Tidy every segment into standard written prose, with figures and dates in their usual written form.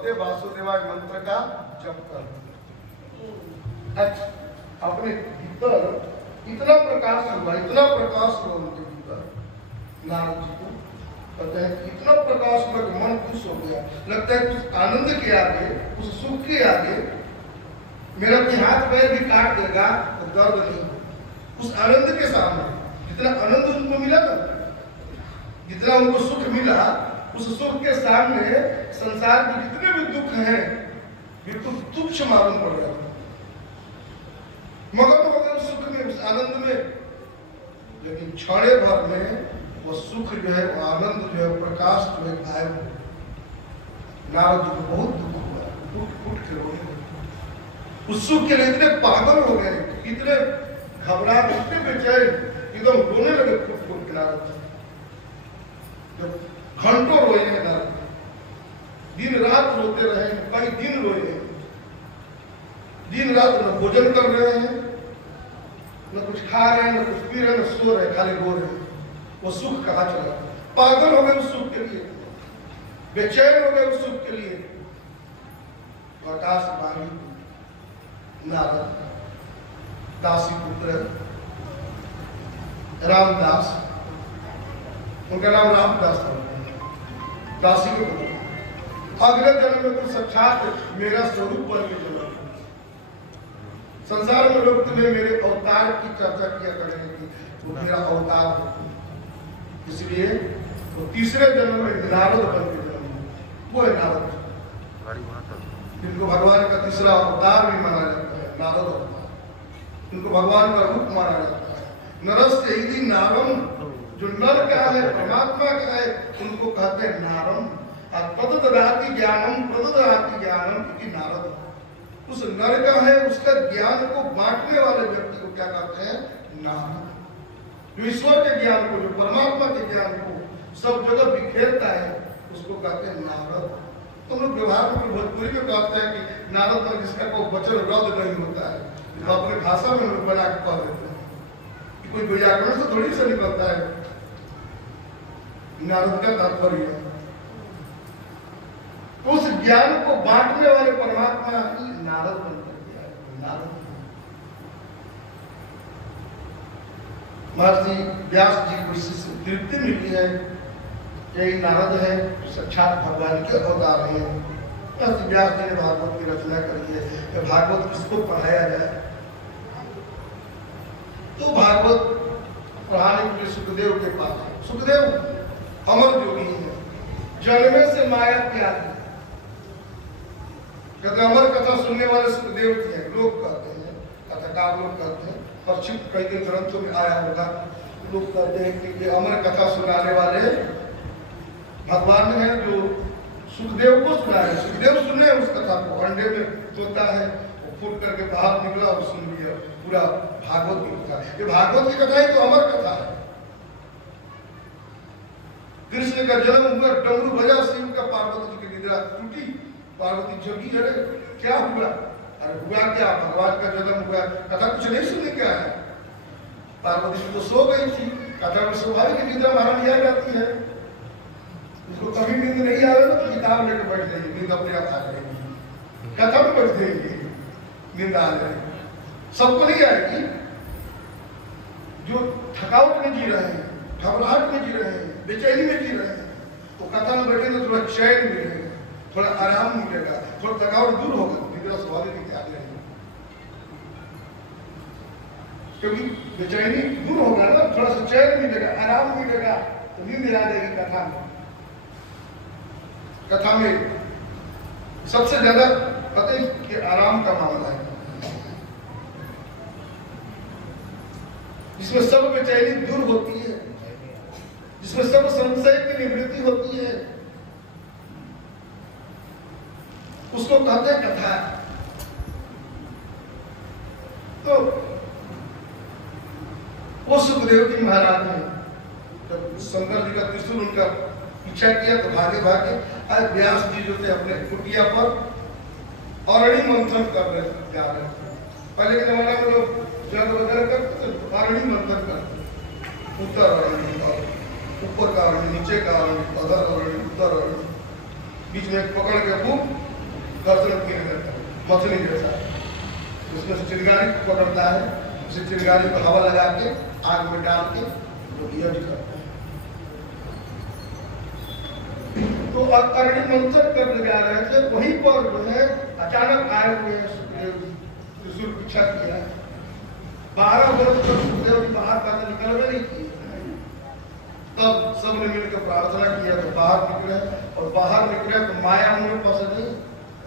भगवते वासुदेवाय मंत्र का जप कर। अच्छा, अपने भीतर इतना प्रकाश हुआ, इतना प्रकाश हुआ उनके भीतर, नारद जी को कहते हैं इतना प्रकाश हुआ कि मन खुश हो गया। लगता है उस आनंद के आगे, उस सुख के आगे मेरा कोई हाथ पैर भी काट देगा तो दर्द नहीं। उस आनंद के सामने जितना आनंद उनको मिला था, जितना उनको सुख मिला, उस सुख के सामने संसार के जितने भी दुख हैं बिल्कुल तुच्छ मालूम पड़ रहा था। मगन हो गए उस सुख में, उस आनंद में। लेकिन क्षणे भर में वो सुख जो है, वो आनंद जो है, प्रकाश जो है गायब हो। नारद जी को बहुत दुख हुआ, फुट फुट के रोने लगे। उस सुख के लिए इतने पागल हो गए, इतने घबरा, इतने बेचैन, एकदम रोने लगे फुट फुट के नारद जी। घंटों रोए हैं नारद, दिन रात रोते रहे, कई दिन रोए हैं, दिन रात न भोजन कर रहे हैं, न कुछ खा रहे हैं, न कुछ पी रहे हैं, न सो रहे हैं, खाली रो रहे हैं। वो सुख कहाँ चला? पागल हो गए उस सुख के लिए, बेचैन हो गए उस सुख के लिए। आकाशवाणी नारद, दासी पुत्र रामदास, उनका नाम रामदास था, दासी के पुत्र। अगले जन्म में तो साक्षात मेरा स्वरूप बन के जन्म। संसार में लोग तुम्हें मेरे अवतार की चर्चा किया करेंगे कि वो मेरा अवतार है, इसलिए वो तीसरे जन्म में नारद बन के जन्म, वो है नारद, जिनको भगवान का तीसरा अवतार भी माना जाता है, नारद अवतार। उनको भगवान का रूप माना जाता है। नरस्य यदि नारम, जो नर का है, परमात्मा का है, उनको कहते हैं नारम। और प्रददाति ज्ञानम, प्रददाति ज्ञानम क्योंकि नारद उस नर का है, उसका ज्ञान को बांटने वाले व्यक्ति को क्या कहते हैं? नारद। जो ईश्वर के ज्ञान को, जो परमात्मा के ज्ञान को सब जगह बिखेरता है, उसको कहते हैं नारद। तो लोग व्यवहार में भोजपुरी में कहते हैं कि नारद पर जिसका कोई वचन रद्द नहीं होता है, तो अपनी भाषा में लोग बना के कह देते हैं कि कोई व्याकरण से थोड़ी सा निकलता है। नारद का तात्पर्य है उस ज्ञान को बांटने वाले परमात्मा ही नारद बनकर गया है। नारद महर्षि व्यास जी को इससे तृप्ति मिली है, यही नारद है, साक्षात भगवान के अवतार हैं। महर्षि व्यास जी ने भागवत की रचना करी है कि भागवत किसको पढ़ाया जाए, तो भागवत पढ़ाने के लिए सुखदेव के पास। सुखदेव अमर योगी है, जन्मे से माया त्याग है। कहते अमर कथा सुनने वाले सुखदेव जी हैं, लोग कहते हैं, कथाकार लोग कहते हैं, परिचित कई कई ग्रंथों में आया होगा। लोग कहते हैं कि अमर कथा सुनाने वाले भगवान हैं, जो सुखदेव को सुनाए। सुखदेव सुने उस कथा को, अंडे में तोता है, वो फूट करके बाहर निकला और सुन लिया पूरा भागवत की कथा। ये भागवत की कथा ही तो अमर कथा है। कृष्ण का जन्म हुआ, डमरू बजा, शिव का पार्वती जी की निद्रा टूटी, पार्वती जगी, अरे क्या हुआ? अरे हुआ क्या? भगवान का जन्म हुआ, कथा कुछ नहीं सुनने क्या है? पार्वती जी तो सो गई थी, कथा में स्वाभाविक निद्रा बाहर लिया जाती है, उसको कभी नींद नहीं आवे तो किताब लेकर बैठ जाएगी, नींद अपने आप आ जाएगी, कथा में बैठ जाएगी, नींद आ जाएगी। सबको नहीं आएगी, जो थकावट में जी रहे हैं, घबराहट में जी रहे हैं, बेचैनी में जी रहे हैं, तो कथा में बैठे तो थोड़ा चैन मिलेगा, थोड़ा आराम मिलेगा, थोड़ा थकावट दूर होगा, निद्रा स्वाभाविक त्याग लेंगे, क्योंकि बेचैनी दूर होगा ना, थोड़ा सा चैन मिलेगा, आराम मिलेगा, तो नींद आ जाएगी कथा में। कथा में सबसे ज्यादा पता है कि आराम का मामला है, जिसमें सब बेचैनी दूर होती है, जिसमें सब संशय की निवृत्ति होती है, उसको कहते हैं कथा। तो वो सुखदेव जी महाराज ने जब शंकर जी का त्रिशूल उनका पीछा किया तो भागे भागे आज व्यास जी जो थे अपने कुटिया पर अरणी मंथन कर रहे जा रहे थे। पहले के जमाने में लोग जग वगैरह करते थे, अरणी मंथन करते, उत्तर अरणी, ऊपर का अरणी, नीचे का अरणी, अधर अरणी, उत्तर अरणी, बीच में पकड़ के खूब गर्दन किया जाता है मछली जैसा, उसमें से चिंगारी पकड़ता है, उसे चिंगारी को हवा लगा के आग में डाल के तो यज्ञ करता है। तो अग्नि मंथन करने जा रहे थे, वहीं पर जो है अचानक आए हुए सुखदेव जी त्रिशूल पीछा किया है। 12 वर्ष तक सुखदेव जी बाहर का निकल में नहीं किए, तब सबने मिलकर प्रार्थना किया तो बाहर निकले, और बाहर निकले तो माया में फंस गई।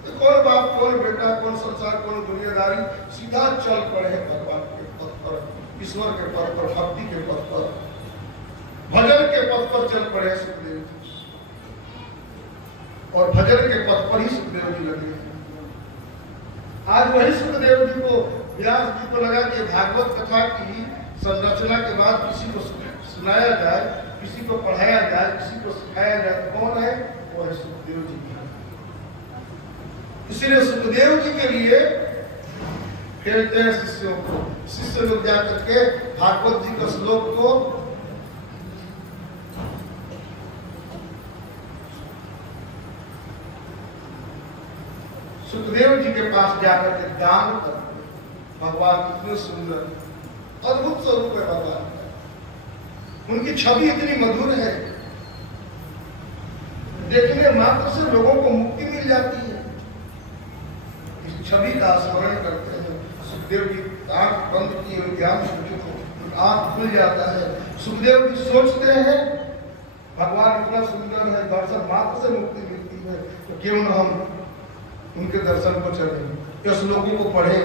तो कौन बाप कौन बेटा कौन संसार कौन दुनियादारी, सीधा चल पड़े भगवान के पथ पर, ईश्वर के पथ पर, भक्ति के पथ पर, भजन के पथ पर चल पड़े सुखदेव जी, और भजन के पथ पर ही सुखदेव जी लगे। आज वही सुखदेव जी को व्यास जी को लगा कि भागवत कथा की संरचना के बाद किसी को सुनाया जाए, किसी को पढ़ाया जाए, किसी को सिखाया जाए, तो कौन है? वो है सुखदेव जी। इसलिए सुखदेव जी के लिए कहते हैं शिष्यों को, शिष्य लोग जाकर के भागवत जी के श्लोक को सुखदेव जी के पास जाकर के दान करते। भगवान कितने सुंदर अद्भुत स्वरूप है भगवान का, उनकी छवि इतनी मधुर है, देखने मात्र से लोगों को मुक्ति मिल जाती है। इस छवि का स्मरण करते हैं। सुखदेव जी आंख बंद की और ज्ञान आंख खुल जाता है। सुखदेव जी सोचते हैं भगवान इतना सुंदर है, दर्शन मात्र से मुक्ति मिलती है, तो क्यों न हम उनके दर्शन को चले, या श्लोकों को पढ़े।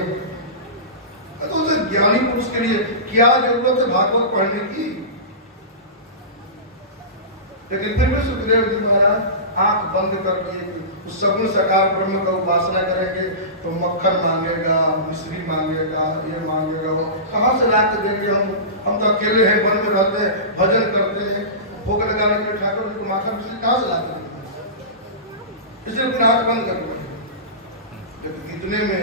तो उसे ज्ञानी पुरुष के लिए क्या जरूरत है भागवत पढ़ने की? लेकिन फिर भी सुखदेव जी महाराज आंख बंद करके उस सगुण साकार ब्रह्म का उपासना करेंगे तो मक्खन मांगेगा, मिश्री मांगेगा, ये मांगेगा, वो कहाँ से ला के देंगे? हम तो अकेले हैं, वन में रहते हैं, भजन करते हैं, भोग लगाने के लिए ठाकुर जी को माखन मिश्री कहाँ से ला के देंगे? इसलिए फिर आंख बंद कर लो। लेकिन इतने में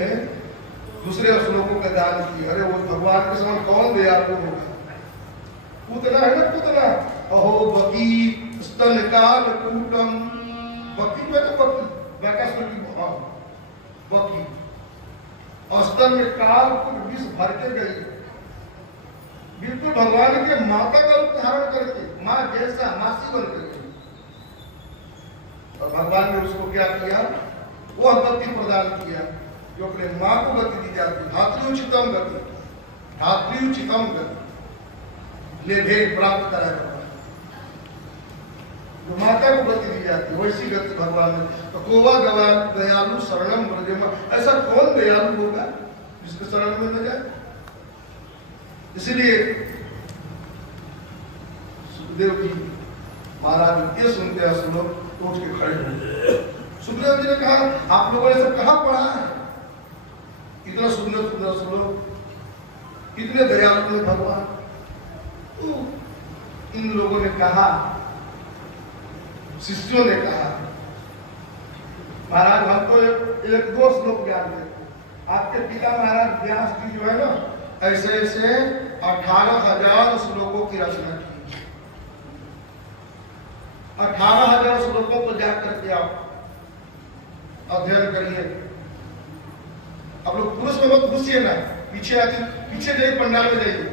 दूसरे श्लोकों का दान किया। अरे वो भगवान के समान कौन दयालु होगा? पूतना है ना, पूतना, अहो बकी स्तन काल कूटम, बकी में तो बकी वैकास्वर की बकी, स्तन में काल कुट विष भर के गई, बिल्कुल भगवान के माता का रूप धारण करके, माँ जैसा मासी बन कर गई। और भगवान ने उसको क्या किया? वो गति प्रदान किया जो अपने माँ को गति दी जाती, धात्र्युचितम गति, धात्र्युचितम गति ले भेद प्राप्त कराया। जो माता को गति दी जाती वैसी गति भगवान ने। तो कोवा गवा दयालु शरणम ब्रजेमा, ऐसा कौन दयालु होगा जिसके शरण में न जाए? इसलिए सुखदेव जी महाराज ये सुनते हैं श्लोक उठ के खड़े हो। सुखदेव जी ने कहा आप लोगों ने सब कहाँ पढ़ा है? इतना सुंदर सुंदर श्लोक, इतने दयालु है भगवान। तो इन लोगों ने कहा, शिष्यों ने कहा महाराज हम तो एक दो श्लोक ज्ञान देते, आपके पिता महाराज व्यास जी जो है ना ऐसे ऐसे 18,000 श्लोकों की रचना की। 18,000 श्लोकों को जाकर के आप अध्ययन करिए। आप लोग पुरुष में मत घुसिए ना, पीछे आके पीछे जाइए, पंडाल में जाइए,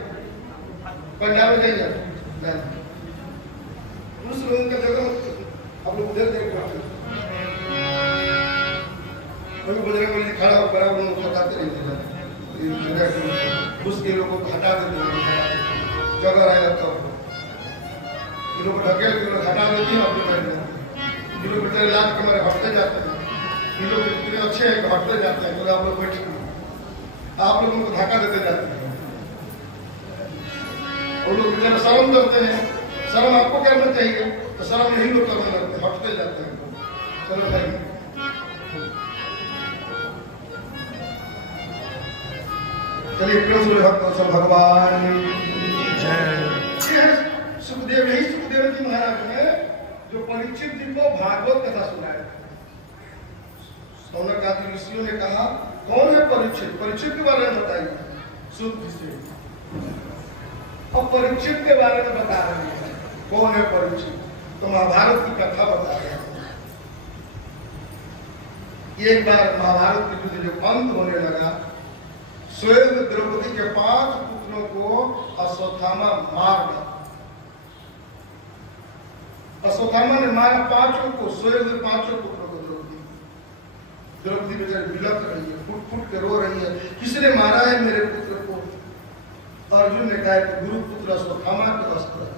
पंडाल में जाइए। पुरुष लोगों का जगह आप लोग उधर देख रहे हैं, बजरंग बली खड़ा हो बराबर उनको बताते रहते हैं, उसके लोगों को हटा देते हैं, जगह रहेगा तो इन लोग को ढकेल के हटा देती है, अपने बैठ जाते हैं। इन लोग बेचारे लाद के मारे हटते जाते हैं, इन लोग इतने अच्छे हैं कि हटते जाते हैं, तो आप लोग बैठे, आप लोग उनको धक्का देते जाते हैं। और लोग बेचारे शर्म करते हैं, शर्म आपको करना चाहिए, तो शर्म यही लोग करने लगते हैं, हटते जाते हैं। चलो भाई चलिए प्रेम से भक्त भगवान सुखदेव, यही सुखदेव जी महाराज ने जो परीक्षित जी को भागवत कथा सुनाया। सौनक आदि ऋषियों ने कहा कौन है परीक्षित? परीक्षित के बारे में बताइए शुद्ध से। अब परीक्षित के बारे में बता रहे हैं कौन है परीक्षित, तो महाभारत की कथा बता रहे हैं। एक बार महाभारत के युद्ध जब अंत होने लगा, स्वयं द्रौपदी के 5 पुत्रों को अश्वत्थामा मार डाला। अश्वत्थामा ने मारा 5 को, स्वयं 5 पुत्रों को। द्रौपदी बेचारी बिलख रही है, फुट फुट के रो रही है, किसने मारा है मेरे पुत्र को? अर्जुन ने कहा कि गुरुपुत्र अश्वत्थामा के अस्त्र है,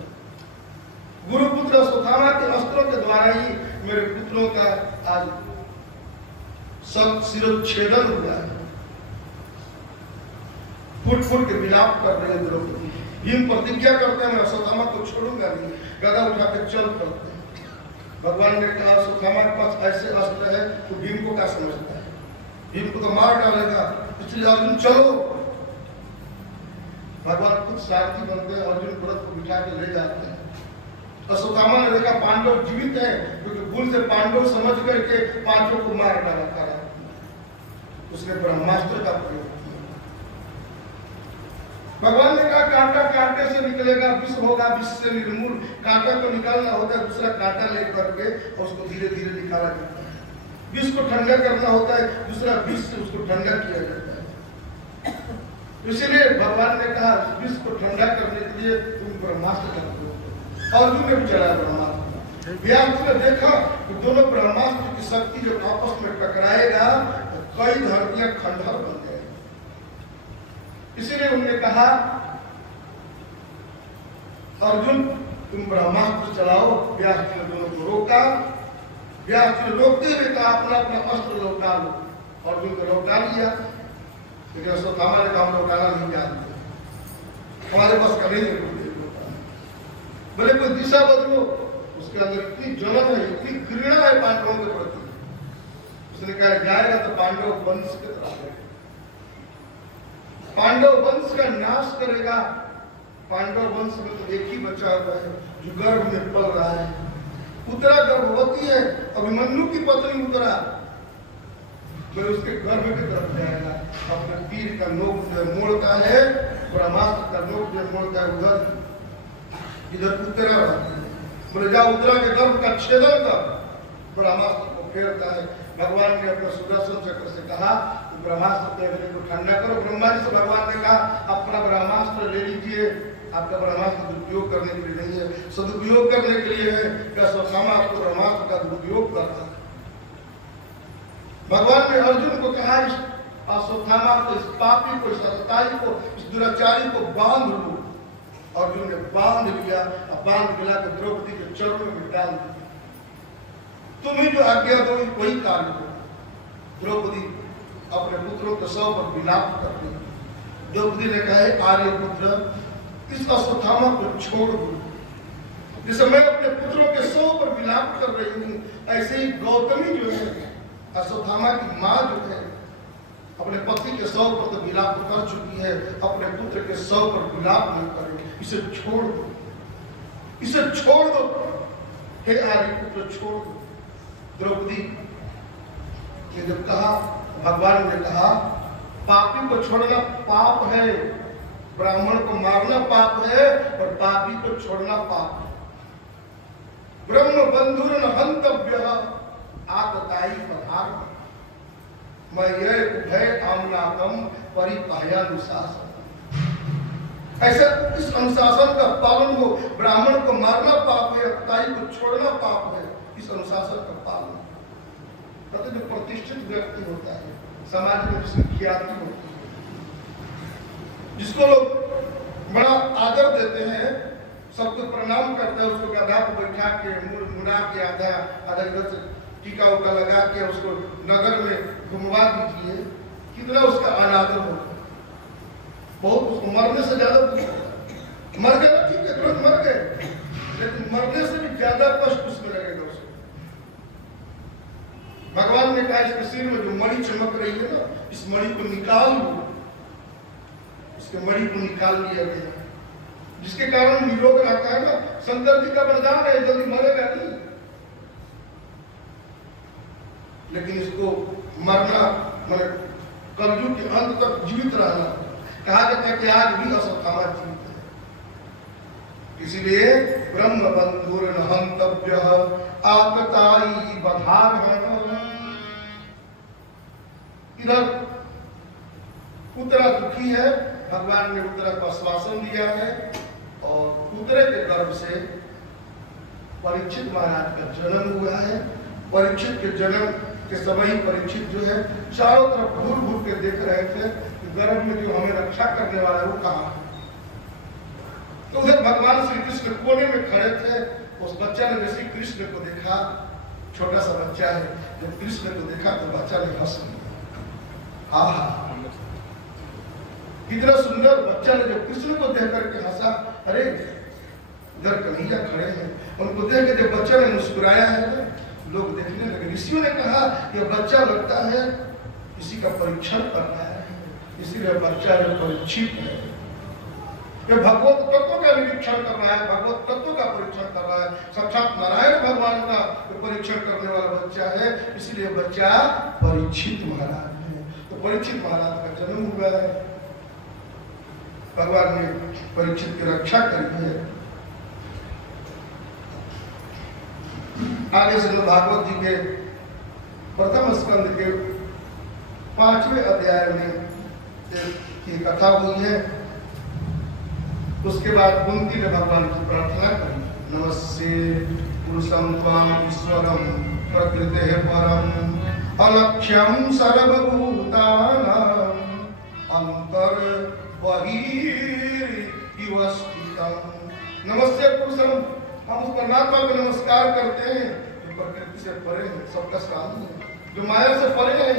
गुरुपुत्र अश्वत्थामा के अस्त्रों के द्वारा ही मेरे पुत्रों का आज सब शिरोच्छेदन हुआ है। फुट फुट के विलाप कर रहे हैं द्रौपदी। भीम प्रतिज्ञा करते हैं मैं अश्वत्थामा को छोड़ूंगा नहीं, गदा उठा के चल पड़ते हैं। भगवान ने कहा अश्वत्थामा के पास ऐसे अस्त्र है तो भीम को क्या समझता है, भीम को तो मार डालेगा, इसलिए अर्जुन चलो। भगवान खुद सारथी बनते हैं, अर्जुन भरत को बिठा के ले जाते हैं। अश्वत्थामा ने देखा पांडव जीवित है, क्योंकि भूल से पांडव समझ करके 5 को मार डाला था। उसने ब्रह्मास्त्र का प्रयोग किया। भगवान ने कहा कांटा कांटे से निकलेगा, विष होगा, विष से निर्मूल। कांटा को निकालना होता है, दूसरा कांटा लेकर के उसको धीरे धीरे निकाला जाता है। विष को ठंडा करना होता है, दूसरा विष से उसको ठंडा किया जाता है। इसलिए भगवान ने कहा विष को ठंडा करने के लिए तुम ब्रह्मास्त्र का प्रयोग करो। अर्जुन ने भी चलाया ब्रह्मास्त्र। व्यास ने देखा कि दोनों ब्रह्मास्त्र की शक्ति जब आपस में टकराएगा तो कई धरतियां खंडहर बन जाएगी। इसीलिए उन्होंने कहा अर्जुन तुम ब्रह्मास्त्र चलाओ। व्यास जी ने दोनों को रोका। व्यास जी ने रोकते हुए कहा अपना अपना अस्त्र लौटा लो। अर्जुन को लौटा लिया, लेकिन अश्वत्थामा ने कहा लौटाना नहीं जानते, हमारे पास का नहीं है। बोले कोई दिशा बदलो। उसके अंदर इतनी जलन है, इतनी घृणा है पांडवों के प्रति। उसने कहा जाएगा तो पांडव वंश के तरफ, पांडव वंश का नाश करेगा। पांडव वंश में तो एक ही बचा हुआ है जो गर्भ में पल रहा है। उतरा गर्भवती है, अभिमन्यु की पत्नी उतरा, फिर उसके गर्भ की तरफ जाएगा। अपने तीर का नोक जो मोड़ता है, ब्रह्मास्त्र का नोक जो मोड़ता है उधर, इधर उतरा रहता है। बोले जा उतरा के गर्भ का छेदन कर, ब्रह्मास्त्र को फेरता है। भगवान ने अपने सुदर्शन चक्र से कहा ब्रह्मास्त्र के अग्नि को ठंडा करो। ब्रह्मा जी से भगवान ने कहा अपना ब्रह्मास्त्र ले लीजिए, आपका ब्रह्मास्त्र दुरुपयोग करने के लिए नहीं है, सदुपयोग करने के लिए है। क्या अश्वत्थामा आपको ब्रह्मास्त्र का दुरुपयोग करता है? भगवान ने अर्जुन को कहा इस अश्वत्थामा को, इस पापी को, इस असताई को, इस दुराचारी को बांध लो। अर्जुन ने बांध लिया और बांध मिला के द्रौपदी के चरणों में डाल दिया। तुम्हें जो आज्ञा दो वही कार्य करो। द्रौपदी अपने पुत्रों के शव पर विलाप करती है। द्रौपदी ने कहा आर्यपुत्र इस अश्वत्थामा को छोड़ दो। जैसे मैं अपने पुत्रों के शव पर विलाप कर रही हूँ, ऐसे ही गौतमी जो है अश्वत्थामा की माँ जो है अपने पति के शव पर तो विलाप कर चुकी है, अपने पुत्र के शव पर विलाप नहीं करे। इसे छोड़ दो, इसे छोड़ दो। हे आर्यपुत्र छोड़ दो। द्रौपदी ने जब कहा, भगवान ने कहा पापी को छोड़ना पाप है, ब्राह्मण को मारना पाप है और पापी को छोड़ना पाप है। ब्रह्म बंधुर हंतव्य आतताई पधार मैं उभय आमनाकम परिपायानुशासन। ऐसा इस अनुशासन का पालन हो। ब्राह्मण को मारना पाप है, ताई को छोड़ना पाप है। इस अनुशासन का पालन पता जो प्रतिष्ठित व्यक्ति होता है समाज में, जिसकी ख्याति होती है, जिसको लोग बड़ा आदर देते हैं, सबको प्रणाम करते हैं, उसको गधा को बैठा के मुड़ा के आधा इधर से टीका उका लगा के उसको नगर में घुमवा दीजिए, कितना उसका अनादर होता है। बहुत उसको मरने से ज्यादा मर गए ठीक है, तुरंत मर गए, लेकिन मरने से भी ज्यादा कष्ट उसमें लगेगा उसको। भगवान ने कहा इसके सिर में जो मणि चमक रही है ना, इस मणि को निकाल लो। इसके मणि को निकाल लिया गया, जिसके कारण निरोग रहता है ना। शंकर जी का वरदान है जल्दी मरेगा नहीं, लेकिन इसको मरना मैंने कलयुग के अंत तक जीवित रहना। कहा जाता है कि आज भी अश्वत्थामा जीवित है। इसीलिए ब्रह्म बंधुर हंतव्य आतताई बधार। इधर उत्तरा दुखी है, भगवान ने उत्तरा को आश्वासन दिया है और उत्तरे के गर्भ से परीक्षित महाराज का जन्म हुआ है। परीक्षित के जन्म के समय ही परीक्षित जो है चारों तरफ घूर घूर के देख रहे थे कि गर्भ में जो हमें रक्षा करने वाला है वो कहाँ है। तो उधर भगवान श्री कृष्ण कोने में खड़े थे। उस बच्चा ने जैसे कृष्ण को देखा, छोटा सा बच्चा है, जब कृष्ण को देखा तो बच्चा ने हंस लिया। आहा, कितना सुंदर बच्चा ने जब कृष्ण को देख करके हंसा। अरे इधर कन्हैया खड़े हैं, उनको देख के जब बच्चा ने मुस्कुराया है लोग देखने लगे। ऋषियों ने कहा यह बच्चा लगता है किसी का परीक्षण कर रहा है, इसीलिए बच्चा जो परीक्षित है, ये भगवत तत्व का निरीक्षण कर रहा है, भगवत तत्व का परीक्षण कर रहा है। साक्षात नारायण भगवान का परीक्षण करने वाला बच्चा है, इसलिए बच्चा परीक्षित महाराज है। तो परीक्षित महाराज का जन्म हुआ है, भगवान ने परीक्षित की रक्षा करी है। आगे से भागवत जी के प्रथम स्कंद के 5वें अध्याय में की कथा हुई है। उसके बाद कुंती ने भगवान की प्रार्थना करी, नमस्ते पुरुषं त्वां ईश्वरं प्रकृतेः परं अलक्ष्यं सर्वभूतानां अंतर्बहिर्इव स्थितं। नमस्ते पुरुषं, हम उस परमात्मा को नमस्कार करते हैं जो प्रकृति से परे है, सबका स्वामी है, जो माया से परे है।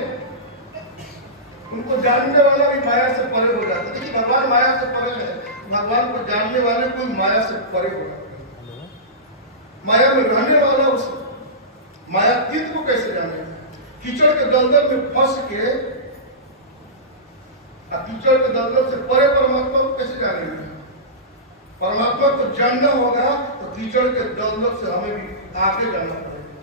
उनको जानने वाला भी माया से परे हो जाता है। देखिए भगवान माया से परे है, भगवान को जानने वाले कोई माया से परे हो जाता है। माया में रहने वाला उस मायातीत को कैसे जाने? कीचड़ के दलदल में फंस के कीचड़ के दलदल से परे परमात्मा को कैसे जानेंगे? परमात्मा को जानना होगा तो कीचड़ के दलदल से हमें भी आगे जाना पड़ेगा।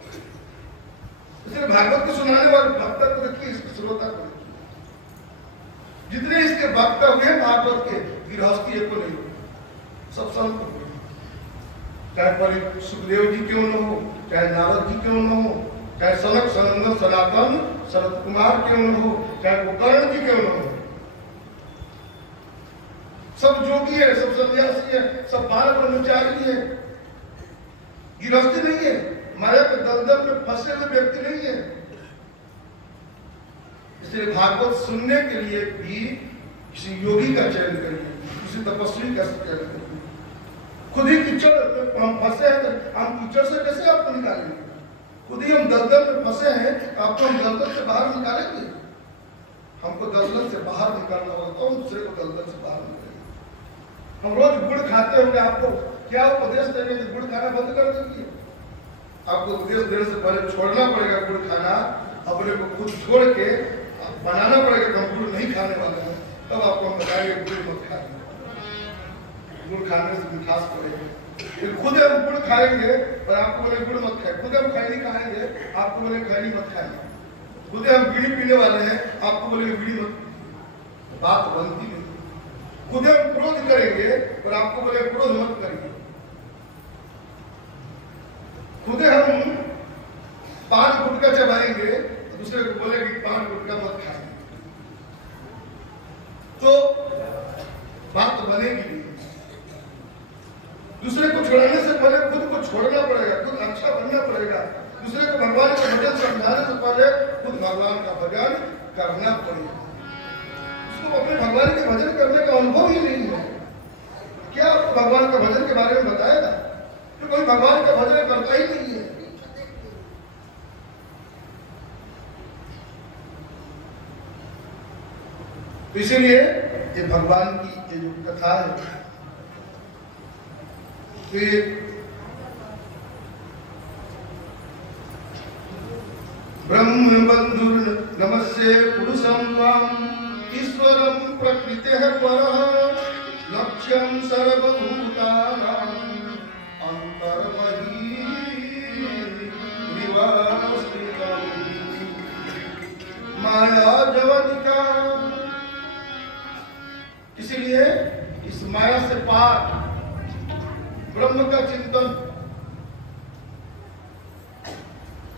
इसलिए भागवत को सुनाने वाले भक्त को देखिए, इसके श्रोता को देखिए, जितने इसके भक्त हुए भागवत के गृहस्थी को नहीं हुए, सब संत हुए। चाहे परि सुखदेव जी क्यों न हो, चाहे नारद जी क्यों न हो, चाहे सनक सनंदन सनातन शरद कुमार क्यों न हो, चाहे गोकर्ण जी क्यों न हो, सब जोगी है, सब सन्यासी है, सब बाल ब्रह्मचारी है। गृहस्थी नहीं है, माया के दलदल में फंसे हुए व्यक्ति नहीं है। इसलिए भागवत सुनने के लिए भी किसी योगी का चयन करिए, किसी तपस्वी का चयन करिए। खुद ही कीचड़ में हम फंसे हैं, हम कीचड़ से कैसे आपको निकालेंगे? खुद ही हम दलदल में फंसे हैं, आपको हम दलदल से बाहर निकालेंगे? हमको दलदल से बाहर निकालना होगा तो हम दूसरे को दलदल से बाहर निकालेंगे। हम रोज गुड़ खाते होंगे, आपको क्या उपदेश देंगे कि गुड़ खाना बंद कर दीजिए? आपको उपदेश देने से पहले छोड़ना पड़ेगा गुड़ खाना, अपने को खुद छोड़ के बनाना पड़ेगा कि हम गुड़ नहीं खाने वाले हैं, तब आपको हम बताएंगे गुड़ मत खाइए। गुड़ खाने से मिठास पड़ेगी। खुद हम गुड़ खाएंगे और आपको बोले गुड़ मत खाए, खुद हम खैनी खाएंगे, आपको बोले खैनी मत खाइए। खुद हम बीड़ी पीने वाले हैं, आपको बोले बीड़ी मत, बात बनती नहीं। खुद हम क्रोध करेंगे और आपको बोले क्रोध मत करिए। खुद हम पान गुटखा चबाएंगे, दूसरे को बोले कि पान गुटखा मत खाएंगे, तो बात बनेगी नहीं। दूसरे को छोड़ने से पहले खुद को छोड़ना पड़ेगा, खुद अच्छा बनना पड़ेगा। दूसरे को भगवान का भजन समझाने से पहले खुद भगवान का भजन करना पड़ेगा। उसको अपने भगवान के भजन करने का अनुभव ही नहीं है, क्या आपको भगवान का भजन के बारे में बताएगा? तो कोई भगवान का भजन करता ही नहीं है। तो इसीलिए ये भगवान की ये जो कथा है, ब्रह्म बंधुर नमस्ते पुरुषं त्वां ईश्वरं प्रकृतेः परः लक्ष्यं सर्वभूतानां अंतर्बहिर्इव स्थितं माया जवनिका। इसलिए इस माया से पार ब्रह्म का चिंतन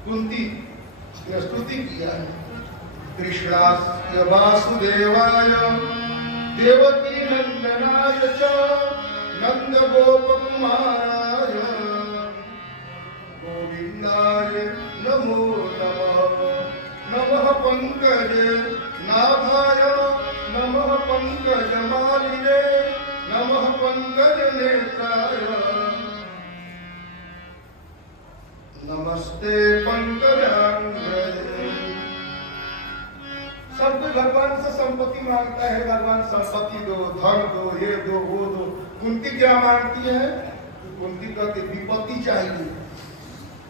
कुंती ने स्तुति किया है। कृष्णास्य वासुदेवाय देवकी नंदनाय च नंद गोपकुमाराय गोविंदाय नमो नमः। नमः पंकजे नाभाय नमः पंकजमालिने नमः पंकज नेत्राय नमस्ते पंकजांग्रजे। सब कोई भगवान से संपत्ति मांगता है, भगवान संपत्ति दो, धन दो, ये दो, वो दो। कुंती क्या मांगती है? कुंती कहती विपत्ति चाहिए,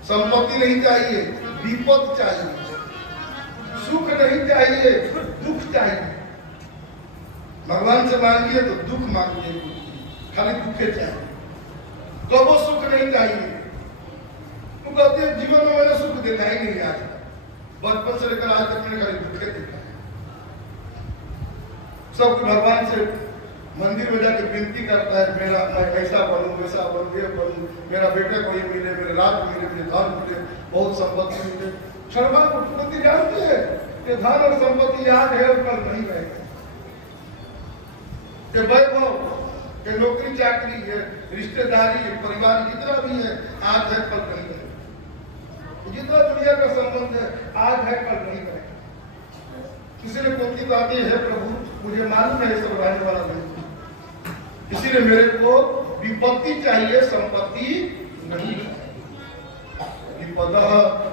संपत्ति नहीं चाहिए, विपत्ति चाहिए, सुख नहीं चाहिए, दुख चाहिए। भगवान से मांगिए तो दुख मांगिए, खाली दुखे चाहिए, कबो सुख नहीं चाहिए। वो कहते हैं जीवन में मैंने सुख देखा ही नहीं आज, बचपन से लेकर आज तक मैंने खाली दुखे देखा है। सब भगवान से मंदिर में जाके विनती करता है, मेरा मैं ऐसा बनूं, वैसा बनूं, ये बनूं, मेरा बेटे को ये मिले, मेरे राज मिले, मेरे धन मिले, बहुत संपत्ति मिले। शर्मा कुंती जानते हैं कि धन और संपत्ति आज है और कल नहीं रहेगा। वैभव, नौकरी चाकरी है, रिश्तेदारी है, परिवार जितना भी है, आज है कल नहीं रहेगा। जितना दुनिया का संबंध है आज है कल नहीं रहेगा। किसी ने कुंती कहती है प्रभु मुझे मालूम है सब रहने वाला नहीं, इसीलिए मेरे को विपत्ति चाहिए, संपत्ति नहीं। विपदः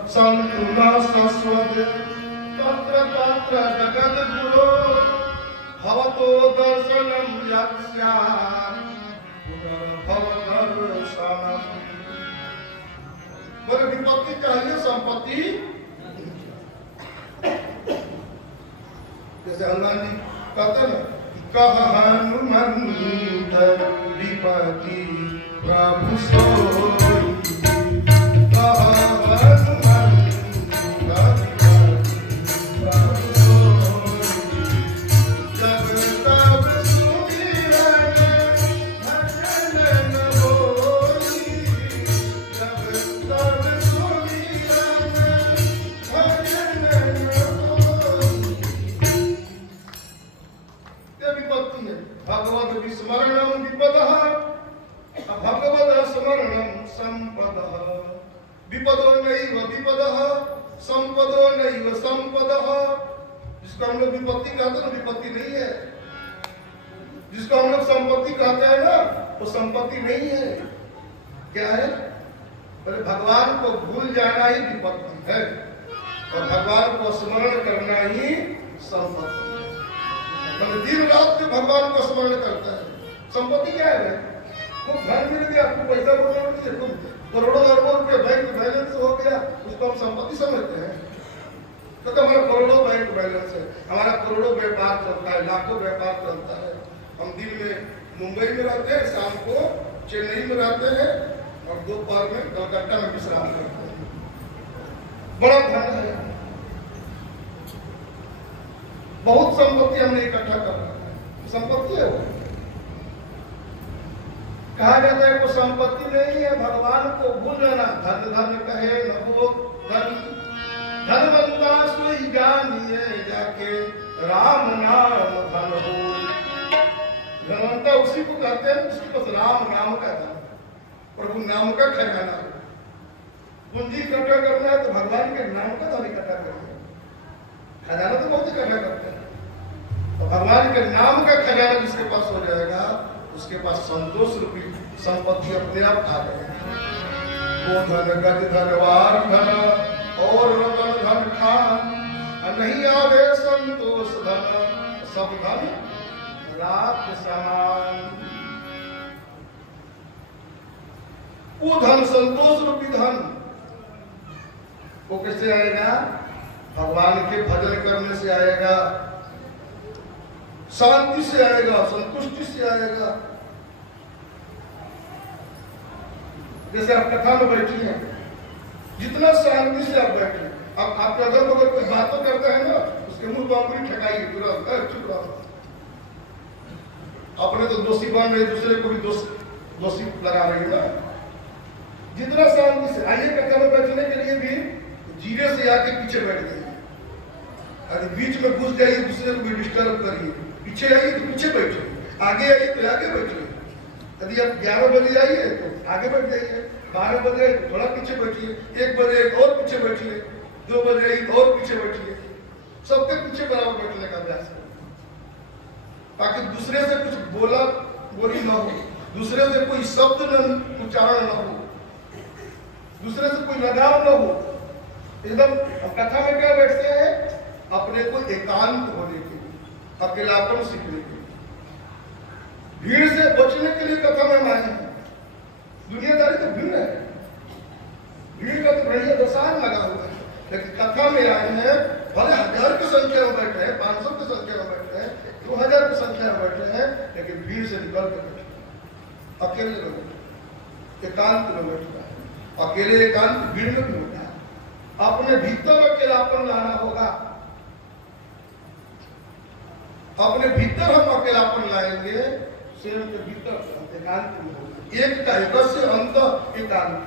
सन्तु न शश्वते तत्र तत्र जगद्गुरो भवतो दर्शनं यस्यात् पुनर्भवदर्शनम्। बोले विपत्ति चाहिए, संपत्ति। जैसे हनुमान जी कहते हैं कह हनुमंत विपत्ति प्रभु सोई, कह हनुमंत विपत्ति प्रभु सोई, जब तब सुमिरन भजन न होई, जब तब सुमिरन भजन न होई। विपत्ति है भगवत विस्मरणम विपदः, भगवत स्मरणम संपदः। विपदो नैव विपदः, संपदो नैव संपदः। जिसको हम लोग विपत्ति कहते हैं विपत्ति नहीं है, जिसको हम लोग संपत्ति कहते हैं ना वो संपत्ति नहीं है। क्या है? बोले भगवान को भूल जाना ही विपत्ति है और भगवान को स्मरण करना ही संपत्ति है। दिन रात में भगवान को स्मरण करता है। संपत्ति क्या है? खूब घर मिल गया, आपको पैसा बोलना नहीं है, खूब करोड़ों अरबों रुपये बैंक बैलेंस हो गया, उसको हम संपत्ति समझते हैं। तो हमारा करोड़ों बैंक बैलेंस है, हमारा करोड़ों व्यापार चलता है, लाखों व्यापार चलता है। हम दिन में मुंबई में रहते हैं, शाम को चेन्नई में रहते हैं और दोपहर में कलकत्ता में विश्राम करते हैं। बड़ा धन है, बहुत संपत्ति हमने इकट्ठा कर रखा है, संपत्ति है वो। कहा जाता है वो संपत्ति नहीं है, भगवान को भूल जाना। धन धन कहे न हो धन, धनवंता सोई जानिए जाके राम नाम धन हो। धनवंता उसी को कहते हैं उसके पास राम नाम का धन, प्रभु नाम का खजाना हो। पूंजी इकट्ठा करना है तो भगवान के नाम का धन इकट्ठा करना है। खजाना तो बहुत इकट्ठा करते हैं, तो भगवान के नाम का खजाना जिसके पास हो जाएगा उसके पास संतोष रूपी संपत्ति अपने आप आ जाएगी। वो धन गज धनवार धन और रतन धन खान, नहीं आवे संतोष धन सब धन रात समान। वो धन संतोष रूपी धन वो कैसे आएगा? भगवान के भजन करने से आएगा, शांति से आएगा, संतुष्टि से आएगा। जैसे आप कथा में बैठी हैं, जितना शांति से आप बैठे, अब आपके अगर अगर कोई बातों करता है ना उसके मुंह पर अंगुली ठेकाइए तुरंत, चुप रहो। अपने तो दोषी बन रहे, दूसरे को भी दोषी लगा रही है ना। जितना शांति से आइए, कथा में बैठने के लिए भी जीरे से आके पीछे बैठ गई, अरे बीच में घुस जाइए, दूसरे को भी डिस्टर्ब करिए, पीछे आइए तो पीछे बैठिए, आगे आइए तो आगे बैठिए। यदि आप 11 बजे आइए तो आगे बैठ जाइए, 12 बजे थोड़ा पीछे बैठिए, 1 बजे और पीछे बैठिए, 2 बजे और पीछे बैठिए, सबके पीछे बराबर बैठने का अभ्यास करें, ताकि दूसरे से कुछ बोला बोली न हो, दूसरे से कोई शब्द उच्चारण न हो, दूसरे से कोई लगाव न हो। एकदम कथा में क्या बैठते हैं, अपने को एकांत होने के लिए, अकेलापन सीखने के लिए, भीड़ से बचने के लिए कथा में आए हैं। दुनियादारी तो भीड़ है, भीड़ का तो बढ़िया दशान लगा हुआ है, लेकिन कथा में आए हैं, भले 1000 की संख्या में बैठे हैं, 500 की संख्या में बैठे हैं, 2000 की संख्या में बैठे हैं, लेकिन भीड़ से निकल कर बैठे, अकेले लोग एकांत में बैठना है। अकेले एकांत भीड़ में भी होता है। अपने भीतर अकेलापन लाना होगा, अपने भीतर हम अकेलापन लाएंगे, स्वयं के भीतर एकांत में होगा। एक का एकस्य अंत एकांत,